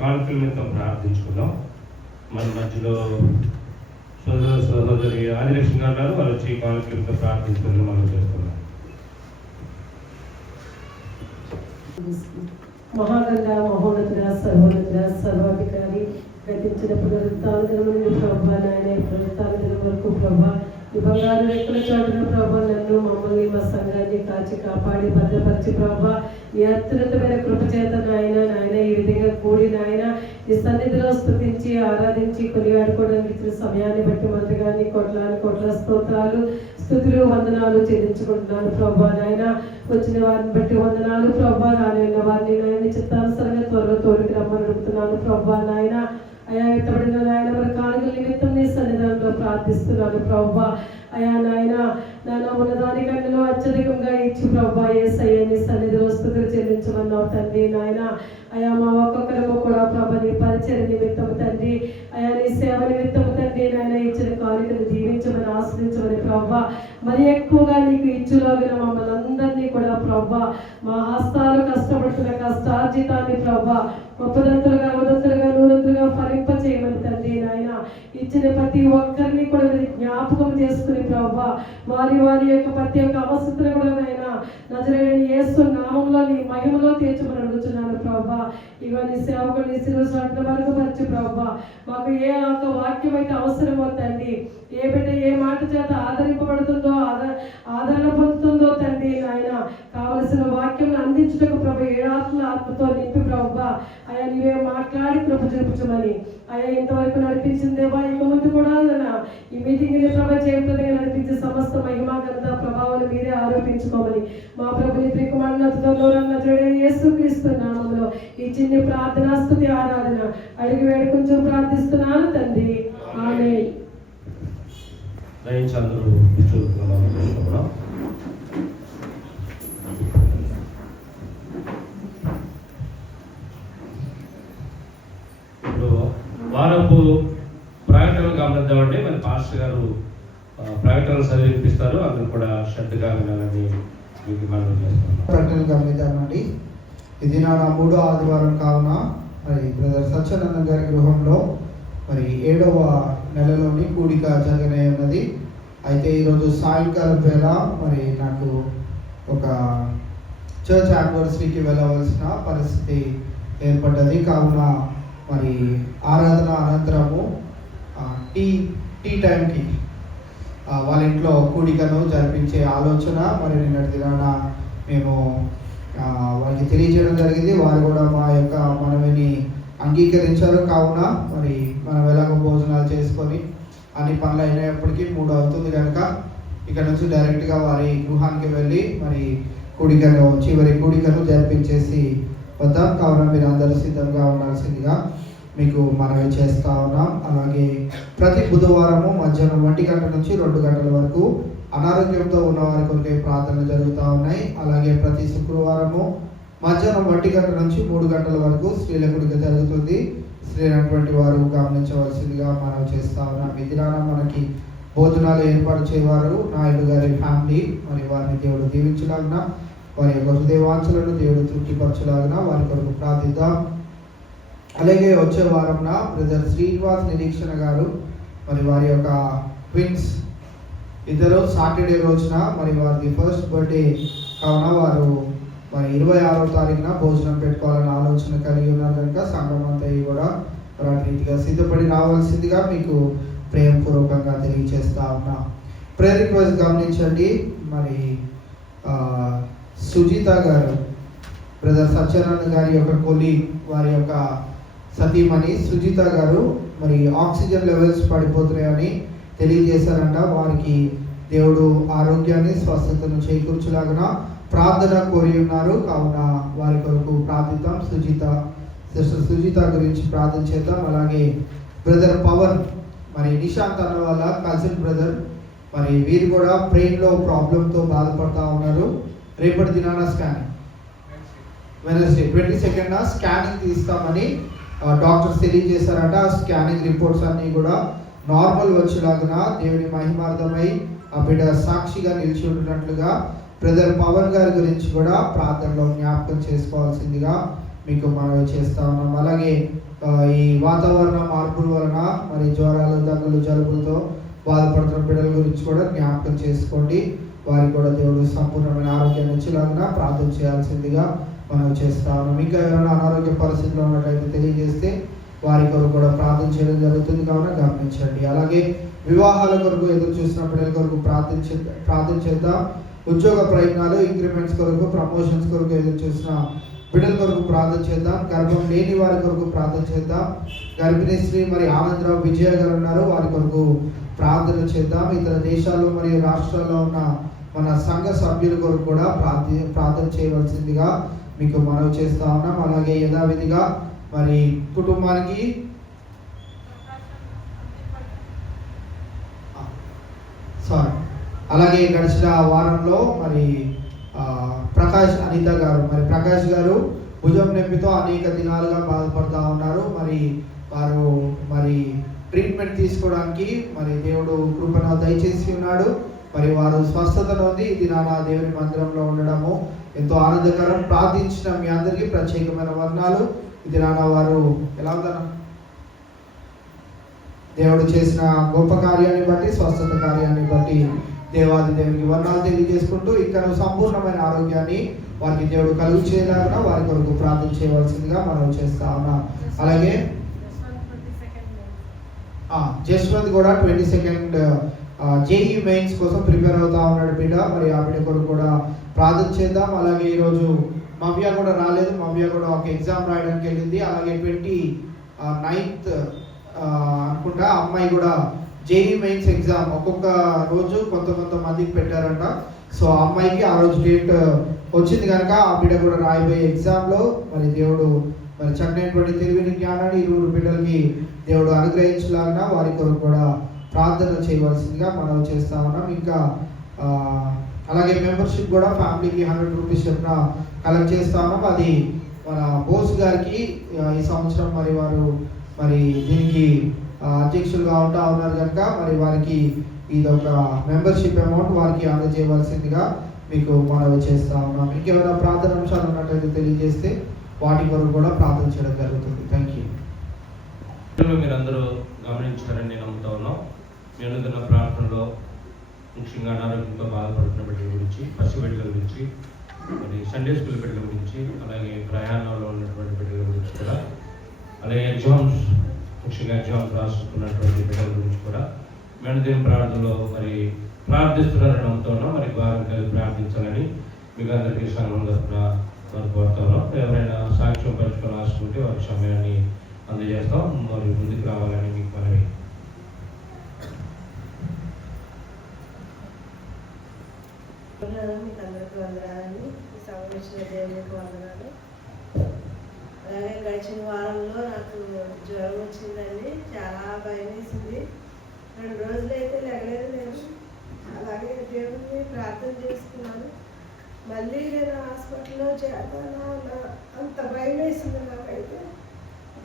కానుకల నిమిత్తం ప్రార్థించుకుందాం. మన మధ్యలో సోదరి ఆదిలక్ష్మి గారు వారు వచ్చి కానుకల నిమిత్తం ప్రార్థించుకుని మనం చేస్తున్నాం. మహాగంగా మహోన్నతుడ సర్వోన్నతుడ సర్వాధికారి గతించిన పునరుత్థాన దినము నుండి ప్రభా నాయన ఈ పునరుత్థాన దినం వరకు ప్రభా ఈ బంగారు రెక్కల చాటున ప్రభా నన్ను మమ్మల్ని మా సంఘాన్ని కాచి కాపాడి భద్రపరిచి ప్రభా ఈ అత్యున్నతమైన కృప చేత నాయన ఈ విధంగా కూడి నాయన ఈ సన్నిధిలో స్తుతించి ఆరాధించి కొనియాడుకోవడానికి ఇచ్చిన సమయాన్ని బట్టి మంత్రిగాన్ని కోట్ల స్తోత్రాలు స్తుతులు వందనాలు చెల్లించుకుంటున్నాను ప్రభా నాయన వచ్చిన వారిని బట్టి వందనాలు ప్రభా రానైన వారిని నాయన చిత్తానుసరంగా త్వరలో తోడికి రమ్మని అడుగుతున్నాను ప్రభా నాయన అయా ఎత్తబడిన నాయన మరి కానుకల నిమిత్తం నీ సన్నిధానంలో ప్రార్థిస్తున్నాను ప్రభా అయా నాయన ఉన్నదానికంటే అత్యధికంగా ఇచ్చి ప్రభా యేసయ్య నీ సన్నిధిలో స్తుతులు చెల్లించమన్నావు తండ్రి నాయన అయా మా ఒక్కొక్కరికి కూడా ప్రభా నీ పరిచయ నిమిత్తము తండ్రి అయా నీ సేవ నిమిత్తము తండ్రి నాయన ఇచ్చిన కానుకలు దీవించమని ఆశ్రయించమని ప్రభా మరి ఎక్కువగా నీకు ఇచ్చులాగిన మమ్మల్ని అందరినీ కూడా ప్రభా మా హస్తాలు కష్టపడుతున్న కష్టార్జితాన్ని ప్రభా గొప్పదంతులుగా అవదంతులుగా నూరంతులుగా ఫలింప చేయమని తండ్రి నాయన ఇచ్చిన ప్రతి ఒక్కరిని కూడా మీరు జ్ఞాపకం చేసుకుని ప్రభా వారి యొక్క ప్రతి ఒక్క అవసరతను కూడా నాయన నజరేయుడైన యేసు నామంలో నీ మహిమలో తీర్చమని అడుగుతున్నాను ప్రభా ఇగో నీ సేవకులు నీ శిరస్సు వరకు పరిచి ప్రభా మాకు ఏ ఒక్క వాక్యం అయితే అవసరమో తండ్రి ఏ బిడ్డ ఏ మాట చేత ఆదరింపబడుతుందో ఆదరణ పొందుతుందో తండ్రి నాయన కావలసిన వాక్యం అందించుటకు ప్రభు ఆత్మతో నింపి ప్రభా అయా నీవే మాట్లాడి కృప చూపించమని అయా ఇంతవరకు నడిపించిందేవా ఇక ముందు కూడా ఈ మీటింగ్ ప్రభు చేయడానికి నడిపించే సమస్త మహిమా ఘనత ప్రభావాలు మీరే ఆరోపించుకోమని మా ప్రభుని ప్రియకుమారుడు యేసుక్రీస్తు నామములో ఈ చిన్ని ప్రార్థనా స్తుతి ఆరాధన అడిగి వేడుకొంచు ప్రార్థిస్తున్నాను తండ్రి ఆమేన్. అందరూ ఇప్పుడు వారపు ప్రకటనలు గమనిద్దామండి. మరి పాస్టర్ గారు ప్రకటనలు చదివిపిస్తారు. అందరూ కూడా శ్రద్ధగా వినాలని మీకు మనం చేస్తున్నాం. ప్రకటనలు గమనిద్దామండి. ఇది నా 3వ ఆదివారం కావున మరి బ్రదర్ సత్యానంద గారి గృహంలో మరి 7వ నెలలోని కూడిక జరగనే ఉన్నది. అయితే ఈరోజు సాయంకాలం వేళ మరి నాకు ఒక చర్చ్ యానివర్సరీకి వెళ్ళవలసిన పరిస్థితి ఏర్పడ్డది. కావున మరి ఆరాధన అనంతరము టీ టైంకి వాళ్ళ ఇంట్లో కూడికను జరిపించే ఆలోచన మరి నిన్నటి దినాన మేము వారికి తెలియజేయడం జరిగింది. వారు కూడా మా యొక్క మనవిని అంగీకరించారు. కావున మరి మనం ఎలాగో భోజనాలు చేసుకొని అన్ని పనులు అయినప్పటికీ 3 అవుతుంది కనుక ఇక్కడ నుంచి డైరెక్ట్గా వారి గృహానికి వెళ్ళి మరి చివరి కూడికను జరిపించేసి వద్దాం. కావున మీరు అందరూ సిద్ధంగా ఉండాల్సిందిగా మీకు మనవి చేస్తా ఉన్నాం. అలాగే ప్రతి బుధవారము మధ్యాహ్నం 1 గంట నుంచి 2 గంటల వరకు అనారోగ్యంతో ఉన్న వారి కొరకై ప్రార్థనలు జరుగుతూ ఉన్నాయి. అలాగే ప్రతి శుక్రవారము మధ్యాహ్నం 1 గంట నుంచి 3 గంటల వరకు స్త్రీల కూడిక జరుగుతుంది. స్త్రీలైనటువంటి వారు గమనించవలసిందిగా మనం చేస్తా ఉన్నాం. ఈ దినాన మనకి భోజనాలు ఏర్పాటు చేయవారు నాయుడు గారి ఫ్యామిలీ. మరి వారిని దేవుడు దీవించలాగిన వారి యొక్క హృదయవాంఛలను దేవుడు తృప్తిపరచలాగిన వారి కొరకు ప్రార్థిద్దాం. అలాగే వచ్చే వారంన బ్రదర్ శ్రీనివాస్ నిరీక్షణ గారు మరి వారి యొక్క ట్విన్స్ ఇద్దరు సాటర్డే రోజున మరి వారి ఫస్ట్ బర్త్డే కావున వారు మరి 26వ తారీఖున భోజనం పెట్టుకోవాలని ఆలోచన కలిగి ఉన్నారు కనుక సంఘం అంతా కూడా రీతిగా సిద్ధపడి రావాల్సిందిగా మీకు ప్రేమపూర్వకంగా తెలియజేస్తా ఉన్నా. ప్రేయర్ రిక్వెస్ట్ గమనించండి. మరి సుజిత గారు బ్రదర్ సత్యానంద గారి యొక్క కొలీగ్ వారి యొక్క సతీమణి సుజిత గారు మరి ఆక్సిజన్ లెవెల్స్ పడిపోతున్నాయని తెలియజేశారంట. వారికి దేవుడు ఆరోగ్యాన్ని స్వస్థతను చేకూర్చులాగా ప్రార్థన కోరి ఉన్నారు. కావున వారి కొరకు ప్రార్థిద్దాం. సిస్టర్ సుజిత గురించి ప్రార్థన చేద్దాం. అలాగే బ్రదర్ పవన్ మరి నిశాంత్ అన్న వాళ్ళ కజిన్ బ్రదర్ మరి వీరు కూడా బ్రెయిన్లో ప్రాబ్లంతో బాధపడతా ఉన్నారు. రేపటి దినాన స్కానింగ్ వెనస్డే 22న స్కానింగ్ తీస్తామని డాక్టర్స్ తెలియజేశారట. స్కానింగ్ రిపోర్ట్స్ అన్నీ కూడా నార్మల్ వచ్చేలాగా దేవుని మహిమార్థమై ఆ బిడ్డ సాక్షిగా నిలిచి ఉంటున్నట్లుగా బ్రదర్ పవన్ గారి గురించి కూడా ప్రార్థనలో జ్ఞాపకం చేసుకోవాల్సిందిగా మీకు మనవి చేస్తా ఉన్నాం. అలాగే ఈ వాతావరణ మార్పుల వలన మరి జ్వరాలు దగ్గులు జలుబులతో బాధపడుతున్న బిడ్డల గురించి కూడా జ్ఞాపకం చేసుకోండి. వారికి కూడా దేవుడు సంపూర్ణమైన ఆరోగ్యాన్ని ఇచ్చేలాగా ప్రార్థన చేయాల్సిందిగా మనం చేస్తా ఉన్నాం. ఇంకా ఎవరైనా అనారోగ్య పరిస్థితిలో ఉన్నట్లయితే తెలియజేస్తే వారి కొరకు కూడా ప్రార్థన చేయడం జరుగుతుంది కావున గమనించండి. అలాగే వివాహాల కొరకు ఎదురు చూసిన బిడ్డల కొరకు ప్రార్థన చేద్దాం. ఉద్యోగ ప్రయత్నాలు, ఇంక్రిమెంట్స్ కొరకు, ప్రమోషన్స్ కొరకు ఎదురు చూసిన బిడ్డల కొరకు ప్రార్థన చేద్దాం. గర్భం లేని వారి కొరకు ప్రార్థన చేద్దాం. గర్భిణీ స్త్రీ మరి ఆనందరావు విజయ గారు ఉన్నారు, వారి కొరకు ప్రార్థన చేద్దాం. ఇతర దేశాల్లో మరియు రాష్ట్రాల్లో ఉన్న మన సంఘ సభ్యుల కొరకు కూడా ప్రార్థన చేయవలసిందిగా మీకు మనవి చేస్తా ఉన్నాం. అలాగే యథావిధిగా మరి కుటుంబానికి అలాగే గడిచిన వారంలో మరి ప్రకాష్ అనిత గారు ప్రకాష్ గారు భుజం నొప్పితో అనేక దినాలుగా బాధపడుతూ ఉన్నారు. వారు ట్రీట్మెంట్ తీసుకోవడానికి దేవుడు కృపను దయచేసి ఉన్నాడు. వారు స్వస్థత నొంది ఇది నానా దేవుని మందిరంలో ఉండడము ఎంతో ఆనందకరం. ప్రార్థించిన మీ అందరికీ ప్రత్యేకమైన వర్ణాలు. ఇది నానా వారు ఎలా ఉందన్నా దేవుడు చేసిన గొప్ప కార్యాన్ని బట్టి, స్వస్థత కార్యాన్ని బట్టి దేవాది దేవునికి వర్ణాలు తెలియజేసుకుంటూ ఇక్కడ సంపూర్ణమైన ఆరోగ్యాన్ని వారికి దేవుడు కలుగు చేయలాగా వారి కొరకు ప్రార్థన చేయవలసిందిగా మనం చేస్తా ఉన్నాం. అలాగే జస్వంత్ కూడా 22nd జేఈ మెయిన్స్ కోసం ప్రిపేర్ అవుతా ఉన్నాడు బిడ్డ. ఆ బిడ్డ కొరకు కూడా ప్రార్థన చేద్దాం. అలాగే ఈరోజు మవ్య కూడా రాలేదు. మవ్య కూడా ఒక ఎగ్జామ్ రాయడానికి వెళ్ళింది. అలాగే 29th అనుకుంటా అమ్మాయి కూడా జేఈ మెయిన్స్ ఎగ్జామ్ ఒక్కొక్క రోజు కొంతమందికి పెట్టారంట. సో ఆ అమ్మాయికి ఆ రోజు డేట్ వచ్చింది కనుక ఆ బిడ్డ కూడా రాయబోయే ఎగ్జామ్లో దేవుడు చక్కనైనటువంటి తెలివిని జ్ఞానాన్ని ఇరువురు బిడ్డలకి దేవుడు అనుగ్రహించలాగా వారి కొరకు కూడా ప్రార్థన చేయవలసిందిగా మనం చేస్తా ఉన్నాం. ఇంకా అలాగే మెంబర్షిప్ కూడా ఫ్యామిలీకి 100 రూపీస్ చొప్పున కలెక్ట్ చేస్తా ఉన్నాం. అది మన బోస్ గారికి ఈ సంవత్సరం వారు దీనికి అధ్యక్షులుగా ఉంటా ఉన్నారు కనుక వారికి ఇది ఒక మెంబర్షిప్ అమౌంట్ వారికి అందజేయవలసిందిగా మీకు మనవి చేస్తా ఉన్నాం. ఇంకేమైనా ప్రార్థన అంశాలు ఉన్నట్లయితే తెలియజేస్తే వాటి కొరకు కూడా ప్రార్థన చేయడం జరుగుతుంది. Thank you. మీరందరూ గమనించారని నేను నమ్ముతా ఉన్నాం. మీ అనుదిన ప్రార్థనలో ముఖ్యంగా అనారోగ్యంతో బాధపడుతున్న బిడ్డల గురించి, పసిబిడ్డల గురించి, సండే స్కూల్ బిడ్డల గురించి, అలాగే ప్రయాణంలో ఉన్నటువంటి బిడ్డల గురించి కూడా, అలాగే ముఖ్యంగా ఎగ్జామ్స్ రాసుకున్నటువంటి బిడ్డల గురించి కూడా మీ అనుదిన ప్రార్థనలో ప్రార్థిస్తున్నారని నమ్ముతా ఉన్నాం. భాగం కలిసి ప్రార్థించాలని మీకు అందరికీ సంఘం తరఫున కోరుతా ఉన్నాం. ఎవరైనా సాక్ష్యం పంచుకొని రాసుకుంటే వారి సమయాన్ని అందజేస్తాం. ముందుకు రావాలని మీకు మనవి. మీకు అందరికీ వందనాలండి. సంబంధించిన దేవునికి వందనాలు. అలాగే గడిచిన వారంలో నాకు జ్వరం వచ్చిందండి. చాలా భయం వేసింది. 2 రోజులు అయితే లెగలేదు నేను. అలాగే దేవుడిని ప్రార్థన చేసుకున్నాను. మళ్ళీ నేను హాస్పిటల్లో చేరతానా అంత భయం వేసింది నాకైతే.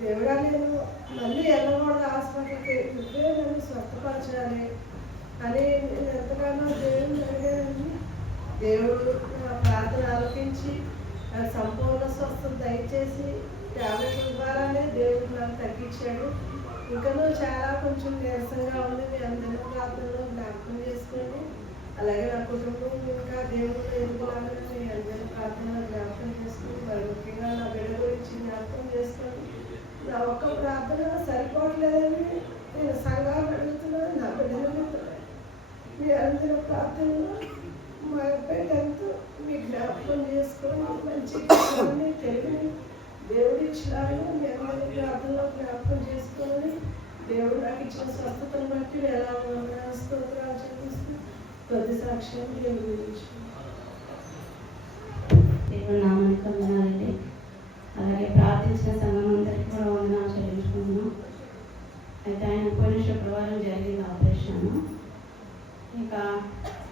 దేవుడా, నేను మళ్ళీ వెళ్ళకూడదు హాస్పిటల్కి, నువ్వే నన్ను స్వస్థపరచాలి అని నేను ఎంతగానో దేవుని అడిగానండి. దేవుడు నా ప్రార్థన ఆలోచించి సంపూర్ణ స్వస్థత దయచేసి ట్యాబ్లెట్ల ద్వారానే దేవుడు నాకు తగ్గించాడు. ఇంకనూ చాలా కొంచెం నీరసంగా ఉంది. మీ అందరూ ప్రార్థనలో జ్ఞాపకం చేసుకోండి. అలాగే నా కుటుంబం ఇంకా దేవుడు ఎదుగులాగా మీ అందరూ ప్రార్థనలో జ్ఞాపకం చేసుకుని ముఖ్యంగా నా బిడ్డ గురించి జ్ఞాపకం చేసుకోండి. నా ఒక్క ప్రార్థన సరిపోవట్లేదని నేను సంఘాన్ని అడుగుతున్నాను. నా బిడ్డలు మీ అందరూ ప్రార్థనలో మా అబ్బాయి ఎంతో మీ జ్ఞాపకం చేసుకొని మంచి తెలివిని దేవుడు ఇచ్చినారు. మీ అందరి ప్రార్థనలో జ్ఞాపకం చేసుకొని దేవుడు నాకు ఇచ్చిన స్వస్థతను బట్టి ఎలా స్తోత్రాలు చెల్లిస్తూ కొద్ది సాక్ష్యం దేవుడి గురించి దేవుడు నామానికి వందనాలండి. అలాగే ప్రార్థించిన సంఘం అందరికీ కూడా వందనాలు చెల్లించుకుంటున్నాం. అయితే ఆయన పోయిన శుక్రవారం జరిగింది ఆపరేషన్. ఇంకా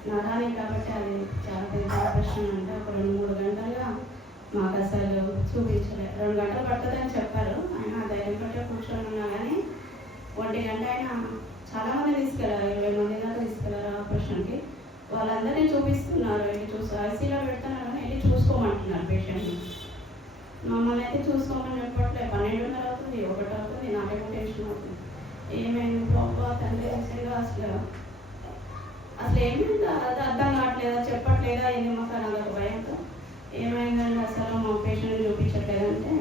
నరానికి కాబట్టి అది చాలా పెద్ద ఆపరేషన్ అంటే ఒక 2-3 గంటలుగా మాకు అసలు చూపించలేదు. 2 గంటలు పడుతుందని చెప్పారు. ఆయన ధైర్యం పట్టే కూర్చొని ఉన్నా కానీ 1 గంట అయినా చాలామంది తీసుకెళ్ళారు. 20 మంది దాకా తీసుకెళ్ళారు ఆపరేషన్కి. వాళ్ళందరినీ చూపిస్తున్నారు. ఐసీలో పెడుతున్నారు కానీ వెళ్ళి చూసుకోమంటున్నారు పేషెంట్ని. మమ్మల్ని అయితే చూసుకోమని చెప్పట్లేదు. 12:30 అవుతుంది, 1 అవుతుంది. నాకేమో టెన్షన్ అవుతుంది. ఏమైంది బాబా తండ్రి అసలు ఏమైంది అర్థం కావట్లేదా, చెప్పట్లేదా, ఎన్ని మాకు భయంతో ఏమైందండి అసలు మా పేషెంట్ చూపించట్లేదంటే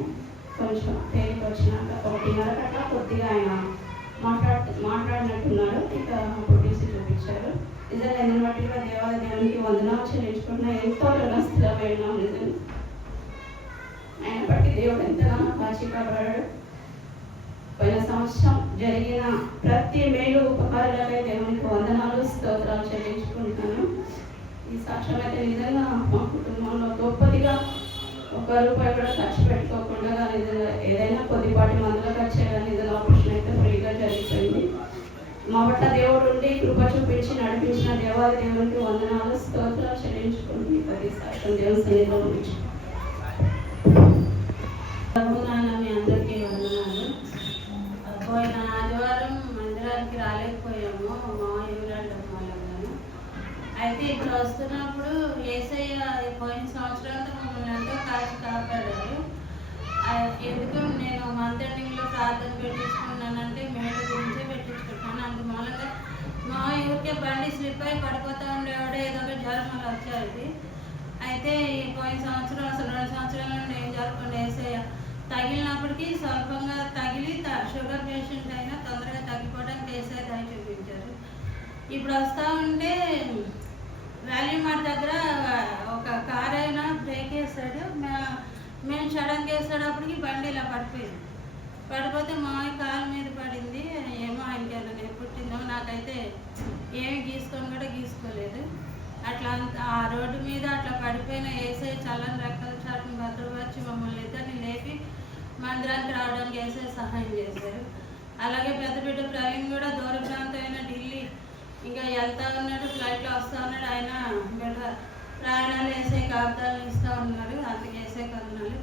కొంచెం తేలిక వచ్చినాక 1:30 అట్లా కొద్దిగా ఆయన మాట్లాడినట్టున్నారు. ఇక అప్పుడు తీసి చూపించారు. నిజంగా ఎన్ని బట్టిగా దేవునికి వందనాలు చెల్లించుకుంటున్నా. ఎంతో స్థిరమైన నిజంగా ఆయన బట్టి దేవుడు ఎంతగానో కాచి కాపాడాడు. పోయిన సంవత్సరం జరిగిన ప్రతి మేలు ఉపకారాలపై దేవునికి వందనాలు స్తోత్రాలు చెల్లించుకుంటున్నాను. ఈ సాక్ష్యం అయితే నిజంగా మా కుటుంబంలో గొప్పదిగా 1 రూపాయి కూడా ఖర్చు పెట్టుకోకుండా నిజంగా ఏదైనా కొద్దిపాటి మందుల ఖర్చు కానీ నిజంగా ఆపరేషన్ అయితే ఫ్రీగా జరిగిపోయింది. మా పట్ల దేవుడు ఉండి కృప చూపించి నడిపించిన దేవాది దేవునికి వందనాలు స్తోత్రాలు చెల్లించుకుంటుంది. ప్రతి సాక్ష్యం దేవుని సన్నిధిలో ఉంచి మీ అందరికీ వందనాలు. పోయిన ఆదివారం మందిరానికి రాలేకపోయాము మా ఊరంటే వాళ్ళందరూ. అయితే ఇక్కడ వస్తున్నప్పుడు యేసయ్య పోయిన సంవత్సరాలతో మమ్మల్ని ఎంతో కాచి కాపాడారు. ఎందుకు నేను మంత్ ఎండింగ్లో ప్రార్థన పెట్టించుకున్నానంటే మేడ గురించే పెట్టించుకుంటాను. అందు మూలంగా మా ఊరికే బండి స్లిప్ అయి పడిపోతూ ఉండేవాడు. ఏదో ఒక జ్వరం అలా వచ్చేది. అయితే పోయిన సంవత్సరం అసలు 2 సంవత్సరాల నుండి ఏం జరగకుండా యేసయ్య తగిలినప్పటికీ స్వల్పంగా తగిలి షుగర్ పేషెంట్ అయినా తొందరగా తగ్గిపోవడానికి యేసయ్య దయ చూపించారు. ఇప్పుడు వస్తూ ఉంటే వాల్యూ మార్ట్ దగ్గర ఒక కార్ అయినా బ్రేక్ వేసాడు. మేము సడన్గా వేసేటప్పటికి బండి ఇలా పడిపోతే మా కాలు మీద పడింది. ఏమో ఆయనకి ఏదైనా పుట్టిందో నాకైతే ఏమి గీసుకోలేదు. అట్లా ఆ రోడ్డు మీద అట్లా పడిపోయిన యేసయ్య చల్లని రెక్కల చాటును భద్రపరిచి మమ్మల్ని ఇద్దరిని లేపి మందిరానికి రావడానికి యేసయ్య సహాయం చేశారు. అలాగే పెద్ద బిడ్డ ప్రవీణ్ కూడా దూర ప్రాంతమైన ఢిల్లీ ఇంకా వెళ్తా ఉన్నాడు. ఫ్లైట్లో వస్తూ ఉన్నాడు. ఆయన ప్రయాణాలు యేసయ్య కాపుతాలు ఇస్తూ ఉన్నారు. అందుకే యేసయ్య కథనాలు.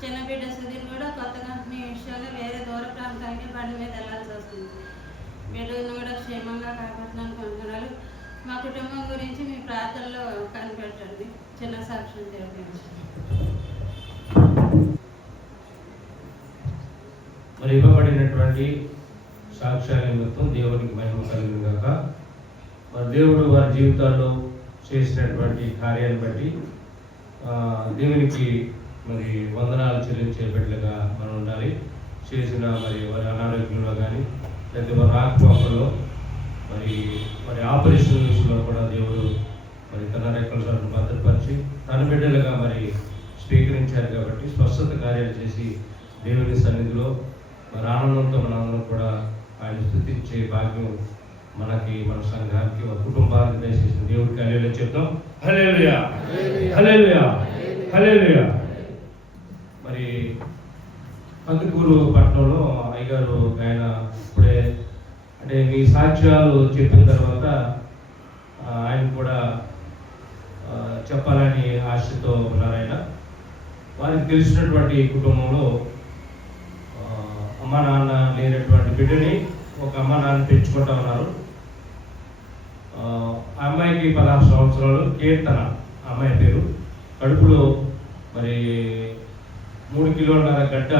చిన్న బిడ్డ సుధీర్ కూడా కొత్త కంపెనీ విషయంలో వేరే దూర ప్రాంతానికి బండి మీద వెళ్ళాల్సి వస్తుంది. బిడ్డను కూడా క్షేమంగా కాపాడుతున్నాను కొంటున్నారు. మా కుటుంబం గురించి మీ ప్రార్థనలో కనిపెట్టండి. చిన్న సాక్ష్యం జరిపించండి. మరి ఇవ్వబడినటువంటి సాక్ష్యాల నిమిత్తం దేవునికి మహిమ కలిగిన గాక. మరి దేవుడు వారి జీవితాల్లో చేసినటువంటి కార్యాన్ని బట్టి దేవునికి మరి వందనాలు చెల్లించే బిడ్డలుగా మనం ఉండాలి. చేసిన మరి వారి అనారోగ్యంలో కానీ లేదా వారి ఆత్మలో మరి ఆపరేషన్ విషయంలో కూడా దేవుడు మరి తన రెక్కల చాటును భద్రపరిచి తన బిడ్డలుగా మరి స్వీకరించారు. కాబట్టి స్వస్థత కార్యాలు చేసి దేవుని సన్నిధిలో మరి ఆనందంతో మనందరం కూడా ఆయన స్తుతించే భాగ్యం మనకి, మన సంఘానికి, మన కుటుంబానికి దయచేసిన దేవుడికి హల్లెలూయా చెప్తాం. హల్లెలూయా, హల్లెలూయా, హల్లెలూయా. మరి కందుకూరు పట్టణంలో అయ్యగారు ఆయన ఇప్పుడే అంటే మీ సాక్ష్యాలు చెప్పిన తర్వాత ఆయన కూడా చెప్పాలని ఆశతో ఉన్నారు. ఆయన వారికి తెలిసినటువంటి కుటుంబంలో అమ్మ నాన్న లేనటువంటి బిడ్డని ఒక అమ్మ నాన్న పెంచుకుంటా ఉన్నారు. ఆ అమ్మాయికి 16 సంవత్సరాలు. కీర్తన అమ్మాయి పేరు. కడుపులో మరి 3 కిలోల గడ్డ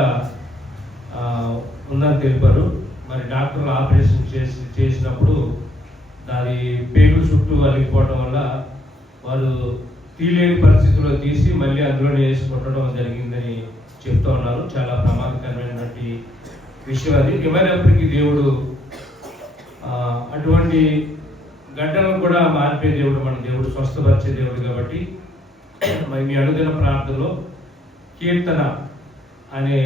ఉందని తెలిపారు. మరి డాక్టర్లు ఆపరేషన్ చేసినప్పుడు దాని పేగులు చుట్టూ అలిగిపోవడం వల్ల వారు తీలేని పరిస్థితిలో తీసి మళ్ళీ అందులోనే వేసి కొట్టడం జరిగిందని చెప్తూ ఉన్నారు. చాలా ప్రమాదకరమైనటువంటి విషయం అది. ఏమైనప్పటికీ దేవుడు అటువంటి గడ్డలను కూడా మార్పే దేవుడు, మన దేవుడు స్వస్థపరిచే దేవుడు. కాబట్టి మరి మీ అనుదిన ప్రార్థనలో కీర్తన అనే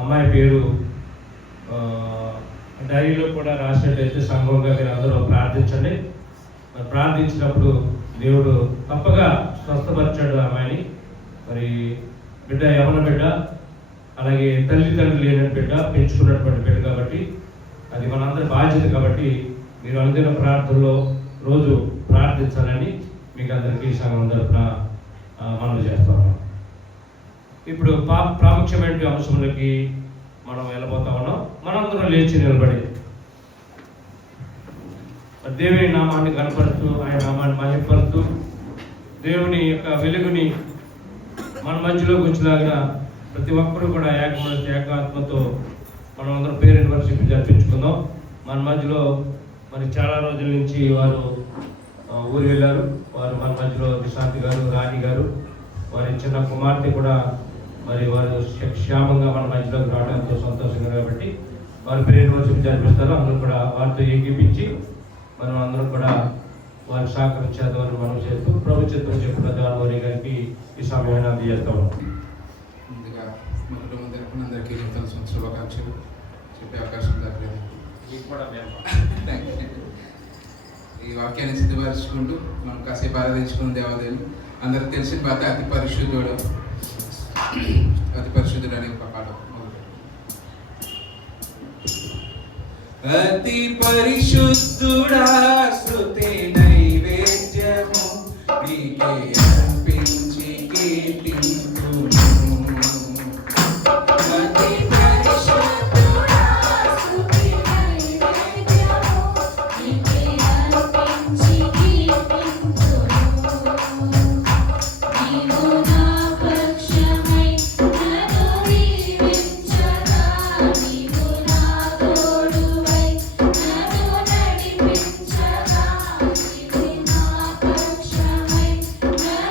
అమ్మాయి పేరు డైరీలో కూడా రాసినట్లయితే సంఘంగా మీరు అందరూ ప్రార్థించండి. ప్రార్థించినప్పుడు దేవుడు తప్పగా స్వస్థపరిచాడు అమ్మాయిని. మరి బిడ్డ యవన బిడ్డ, అలాగే తల్లిదండ్రులు లేని బిడ్డ, పెంచుకున్నటువంటి బిడ్డ. కాబట్టి అది మనందరి బాధ్యత. కాబట్టి మీరు అనుదిన ప్రార్థనలో రోజు ప్రార్థించాలని మీకు అందరికీ సంఘం తరపున మనవి చేస్తాము. ఇప్పుడు ప్రాముఖ్యమైన అంశంలోకి మనం వెళ్ళబోతా ఉన్నాం. మనందరం లేచి నిలబడి దేవుని నామాన్ని కనపరుస్తూ, ఆయన నామాన్ని మహిమపరుస్తూ, దేవుని యొక్క వెలుగుని మన మధ్యలోకి వచ్చేలాగా ప్రతి ఒక్కరూ కూడా ఏకాత్మతో మనం అందరం పేరెంట్ వర్షిప్ జరిపించుకుందాం. మన మధ్యలో మరి చాలా రోజుల నుంచి వారు ఊరు వెళ్ళారు. వారు మన మధ్యలో విశాంతి గారు, రాణి గారు, వారి చిన్న కుమార్తె కూడా మరి వారు క్షేమంగా మన మధ్యలోకి రావడం ఎంతో సంతోషంగా కాబట్టి వారి పేరు రోజులు జరిపిస్తారు. అందరూ కూడా వారితో ఏకీపించి మనం అందరం కూడా వారి సహకరించేద్దామని మనం చేస్తూ ప్రభు చిత్రం చెప్పిన జానవరి గారికి ఈ సమయాన్ని అందజేస్తా ఉన్నాం. ముందుగా మా కుటుంబం తరపున అందరికీ నూతన శుభాకాంక్షలు చెప్పే అవకాశం దక్కలేదు. ఈ వాక్యాన్ని సిద్ధపరచుకుంటూ మనం కాసేపు ఆరాధించుకున్న దేవాదేవులు అందరికి తెలిసిన బాధ అతి పరిశుద్ధుడు అనే ఒక పాట. అతి పరిశుద్ధుడా స్తుతి నైవేద్యము నీకే అర్పించి కీర్తింతును. అతి పరిశుద్ధుడా స్తుతి నైవేద్యము నీకే అర్పించి కీర్తింతును. నీవు నా పక్షమై నన్ను దీవించగా, నీవు నా తోడువై నన్ను నడిపించగా, నీవు నా పక్షమై నన్ను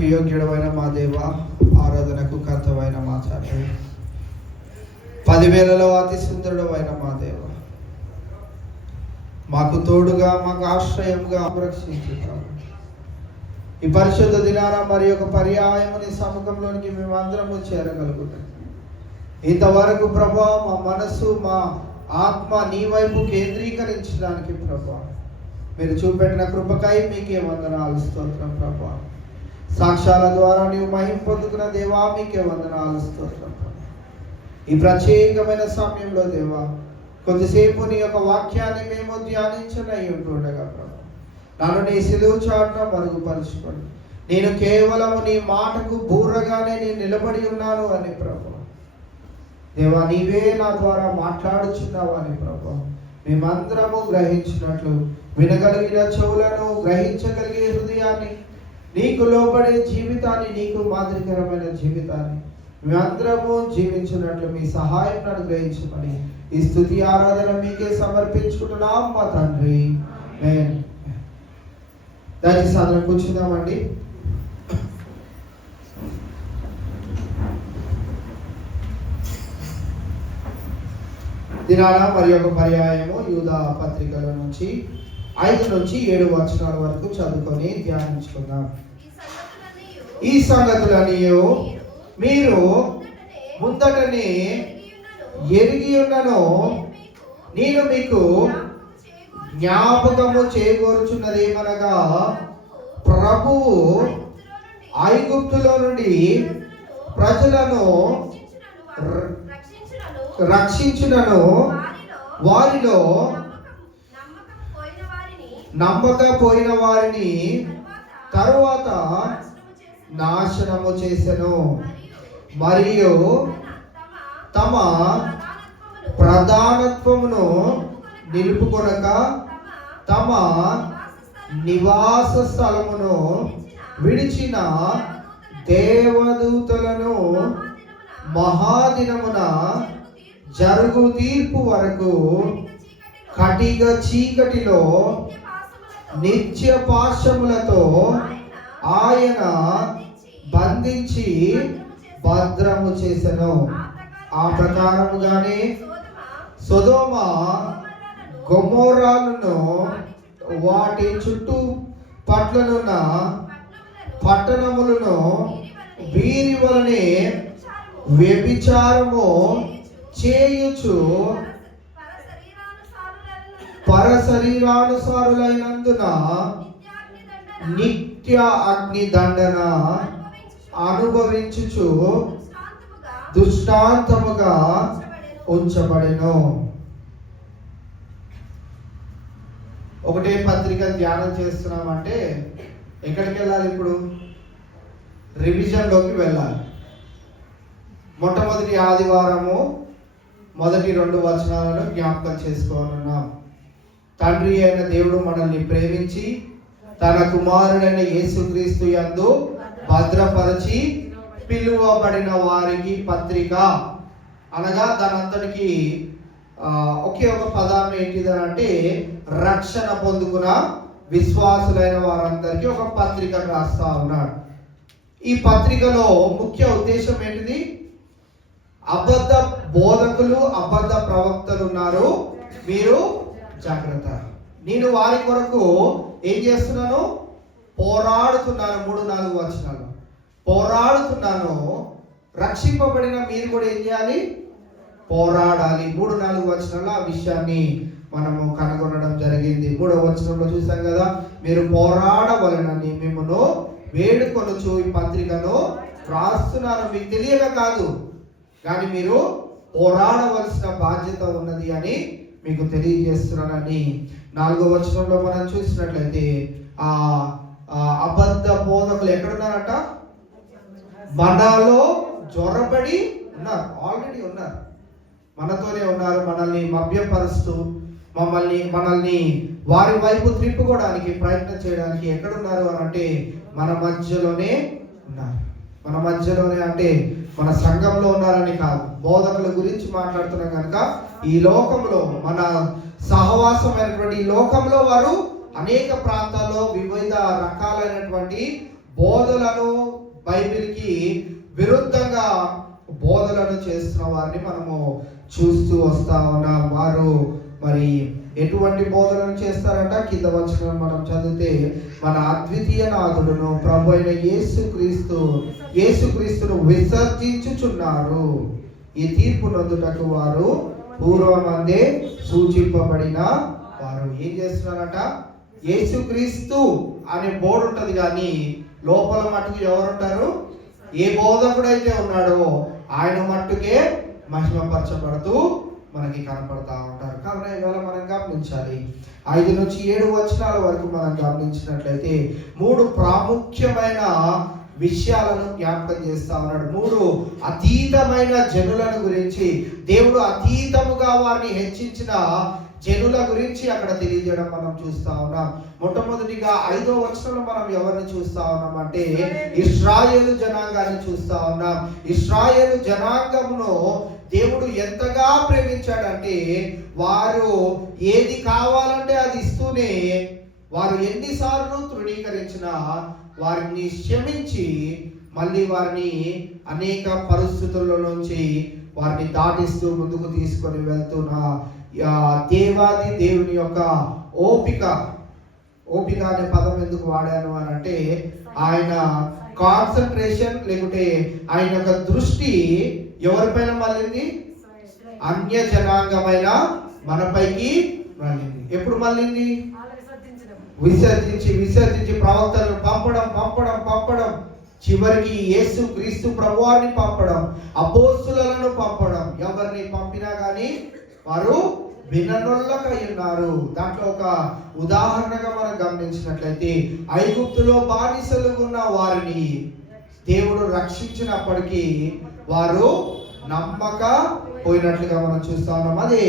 ఆరాధనకు యోగ్యుడమైన మా దేవ, ఆరాధనకు కర్తవైన మా తండ్రి, 10,000లో అతి సుందరుడమైన మా దేవ, మాకు తోడుగా, మాకు ఆశ్రయంగా రక్షించుతాము. ఈ పరిశుద్ధ దినాన మరి ఒక పర్యాయము నీ సముఖంలోనికి మేమందరము చేరగలుగుతాం. ఇంతవరకు ప్రభా మా మనసు, మా ఆత్మ నీ వైపు కేంద్రీకరించడానికి ప్రభా మీరు చూపెట్టిన కృపకై మీకే వందనాలు, స్తోత్రం ప్రభా. సాక్ష్యాల ద్వారా నీవు మహిమ పొందుకున్న దేవా, మీకే వందనాలు, స్తోత్రం ప్రభా. ఈ ప్రత్యేకమైన సమయంలో దేవా, కొద్దిసేపు నీ యొక్క వాక్యాన్ని మేము ధ్యానించనై ఉంటుండగా ప్రభా, నన్ను నీ సిలువ చాటున మరుగుపరుచుకోండి. నేను కేవలం నీ మాటకు బూరగానే నేను నిలబడి ఉన్నాను అని ప్రభా. దేవా, నీవే నా ద్వారా మాట్లాడుచున్నావు అని ప్రభా మేమందరము గ్రహించినట్లు, వినగలిగిన చెవులను, గ్రహించగలిగే హృదయాన్ని, నీకు లోబడే జీవితాన్ని, నీకు మాదిరికరమైన జీవితాన్ని మేమందరము జీవించినట్లు మీ సహాయం అనుగ్రహించమని ఈ స్తుతి ఆరాధన మీకే సమర్పించుకుంటున్నాం మా తండ్రి. దయచేసి అందరం కూర్చుందామండి. దినాల మరి ఒక పర్యాయము యూదా పత్రికల నుంచి 5 నుంచి 7 వచనాల వరకు చదువుకొని ధ్యానించుకుందాం. ఈ సంగతులన్నీ మీరు ముందటనే ఎరిగి ఉన్నను, నేను మీకు జ్ఞాపకము చేయగోరుచున్నదేమనగా, ప్రభువు ఐగుప్తులో నుండి ప్రజలను రక్షించునను, వారిలో నమ్మకపోయిన వారిని తరువాత నాశనము చేసెను, మరియు తమ ప్రధానత్వమును నిలుపుకొనక తమ నివాస స్థలమును విడిచిన దేవదూతలను మహాదినమున జరుగు తీర్పు వరకు కటిక చీకటిలో నిత్య పాశములతో ఆయన బంధించి భద్రము చేసెను. ఆ ప్రకారముగానే సొదొమ గొమొర్రాలను వాటి చుట్టూ పట్లనున్న పట్టణములను వీరి వలనే వ్యభిచారము చేయుచు పరశరీరానుసారులైనందున నిత్య అగ్ని దండన అనుభవించుచు దృష్టాంతముగా ఉంచబడెను. ఒకటే పత్రిక ధ్యానం చేస్తున్నామంటే ఎక్కడికి వెళ్ళాలి? ఇప్పుడు రివిజన్లోకి వెళ్ళాలి. మొట్టమొదటి ఆదివారము మొదటి 2 వచనాలను జ్ఞాపకం చేసుకోనున్నాం. తండ్రి అయిన దేవుడు మనల్ని ప్రేమించి తన కుమారుడైన యేసుక్రీస్తు యందు భద్రపరిచి పిలువబడిన వారికి పత్రిక అనగా దానంతటికి ఒకే ఒక పదం ఏంటిదనంటే రక్షణ పొందుకున్న విశ్వాసులైన వారందరికీ ఒక పత్రిక రాస్తా ఉన్నాడు. ఈ పత్రికలో ముఖ్య ఉద్దేశం ఏంటిది? అబద్ధ బోధకులు, అబద్ధ ప్రవక్తలు ఉన్నారు, మీరు జాగ్రత్త. నేను వారి కొరకు ఏం చేస్తున్నాను? పోరాడుతున్నాను. 3-4 వచనాలు పోరాడుతున్నాను. రక్షింపబడిన మీరు కూడా ఏం చేయాలి? పోరాడాలి. 3-4 వచనాల్లో ఆ విషయాన్ని మనము కనుగొనడం జరిగింది. 3వ వచనంలో చూసాం కదా, మీరు పోరాడవలనని మిమ్మల్ని వేడుకొనుచు ఈ పత్రికను రాస్తున్నాను. మీకు తెలియక కాదు, కానీ మీరు పోరాడవలసిన బాధ్యత ఉన్నది అని మీకు తెలియజేస్తున్నానని. 4వ వచనంలో మనం చూసినట్లయితే ఆ అబద్ధ బోధకులు ఎక్కడున్నారట? మనలో జ్వరపడి ఉన్నారు. ఆల్రెడీ ఉన్నారు, మనతోనే ఉన్నారు. మనల్ని మభ్యపరుస్తూ మనల్ని వారి వైపు త్రిప్పుకోవడానికి ప్రయత్నం చేయడానికి ఎక్కడున్నారు అని అంటే మన మధ్యలోనే ఉన్నారు. మన మధ్యలోనే అంటే మన సంఘంలో ఉన్నారని కాదు, బోధకుల గురించి మాట్లాడుతున్నాం కనుక ఈ లోకంలో మన సహవాసమైనటువంటి ఈ లోకంలో వారు అనేక ప్రాంతాల్లో వివిధ రకాలైనటువంటి బోధలను బైబిల్కి విరుద్ధంగా బోధలను చేస్తున్న వారిని మనము చూస్తూ వస్తా ఉన్నాం. వారు మరి ఎటువంటి బోధనలు చేస్తారంట? కింద వచనం మనం చదివితే, మన అద్వితీయ నాథుడును ప్రభు అయిన యేసుక్రీస్తును విసర్జించుచున్నారు. ఈ తీర్పు నొందుటకు వారు పూర్వమందే సూచింపబడిన వారు. ఏం చేస్తున్నారట? యేసుక్రీస్తు అనే బోర్డు ఉంటది, కానీ లోపల మట్టుకు ఎవరుంటారు? ఏ బోధకుడైతే ఉన్నాడో ఆయన మట్టుకే మహిమపరచబడుతూ మనకి కనపడతా ఉంటారు. కావున ఇవాళ మనం గమనించాలి. 5 నుంచి 7 వచనాల వరకు మనం గమనించినట్లయితే 3 ప్రాముఖ్యమైన విషయాలను జ్ఞాపకం చేస్తా ఉన్నాడు. 3 అతీతమైన జనులను గురించి, దేవుడు అతీతముగా వారిని హెచ్చించిన జనుల గురించి అక్కడ తెలియజేయడం మనం చూస్తా ఉన్నాం. మొట్టమొదటిగా 5వ వచనంలో మనం ఎవరిని చూస్తా ఉన్నాం అంటే ఇశ్రాయేలు జనాంగాన్ని చూస్తా ఉన్నాం. ఇశ్రాయేలు జనాంగమును దేవుడు ఎంతగా ప్రేమించాడంటే, వారు ఏది కావాలంటే అది ఇస్తూనే, వారు ఎన్నిసార్లు తృణీకరించినా వారిని క్షమించి మళ్ళీ వారిని అనేక పరిస్థితుల నుంచి వారిని దాటిస్తూ ముందుకు తీసుకొని వెళ్తున్న దేవాది దేవుని యొక్క ఓపిక అనే పదం ఎందుకు వాడాను అని అంటే, ఆయన కాన్సన్ట్రేషన్ లేకుంటే ఆయన యొక్క దృష్టి ఎవరిపైన మళ్ళింది? అన్య జనాంగమైన మనపైకి మళ్ళింది. ఎప్పుడు మళ్ళింది? విసర్జించి ప్రవక్తలను పంపడం చివరికి యేసు క్రీస్తు ప్రభువారిని పంపడం, అపోస్తులను పంపడం. ఎవరిని పంపినా కానీ వారు విననొల్లకై ఉన్నారు. దాంట్లో ఒక ఉదాహరణగా మనం గమనించినట్లయితే, ఐగుప్తులో బానిసలు ఉన్న వారిని దేవుడు రక్షించినప్పటికీ వారు నమ్మక పోయినట్లుగా మనం చూస్తా ఉన్నాం. అదే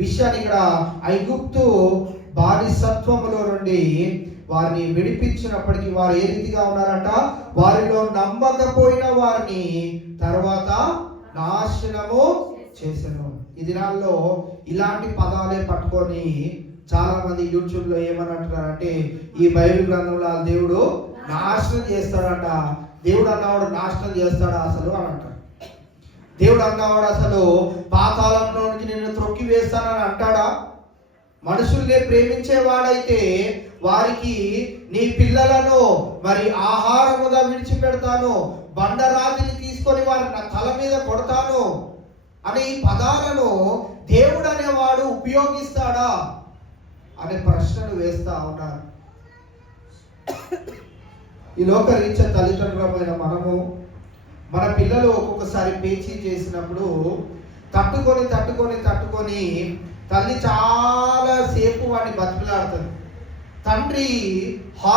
విషయాన్ని ఇక్కడ ఐగుప్తు బానిసత్వములో నుండి వారిని విడిపించినప్పటికీ వారు ఏ రీతిగా ఉన్నారంట? వారిలో నమ్మకపోయిన వారిని తర్వాత నాశనము చేసెను. ఈ దినాల్లో ఇలాంటి పదాలే పట్టుకొని చాలా మంది యూట్యూబ్ లో ఏమని అంటున్నారంటే, ఈ బైబిల్ గ్రంథంలో దేవుడు నాశనం చేస్తాడంట. దేవుడు అన్నవాడు నాశనం చేస్తాడా అసలు అని అంటారు. దేవుడు అన్నవాడు అసలు పాతాళంలోనికి నిన్ను త్రొక్కి వేస్తానని అంటాడా? మనుషుల్ని ప్రేమించేవాడైతే వారికి నీ పిల్లలను మరి ఆహారముగా విడిచిపెడతాను, బండరాతిని తీసుకొని వారి నా తల మీద కొడతాను అనే ఈ పదాలను దేవుడు అనేవాడు ఉపయోగిస్తాడా అనే ప్రశ్నలు వేస్తా ఉన్నారు. ఈ లోకరీత్యా తల్లిదండ్రులమైన మనము మన పిల్లలు ఒక్కొక్కసారి పేచీ చేసినప్పుడు తట్టుకొని తల్లి చాలా సేపు వాడిని బతికిలాడుతుంది. తండ్రి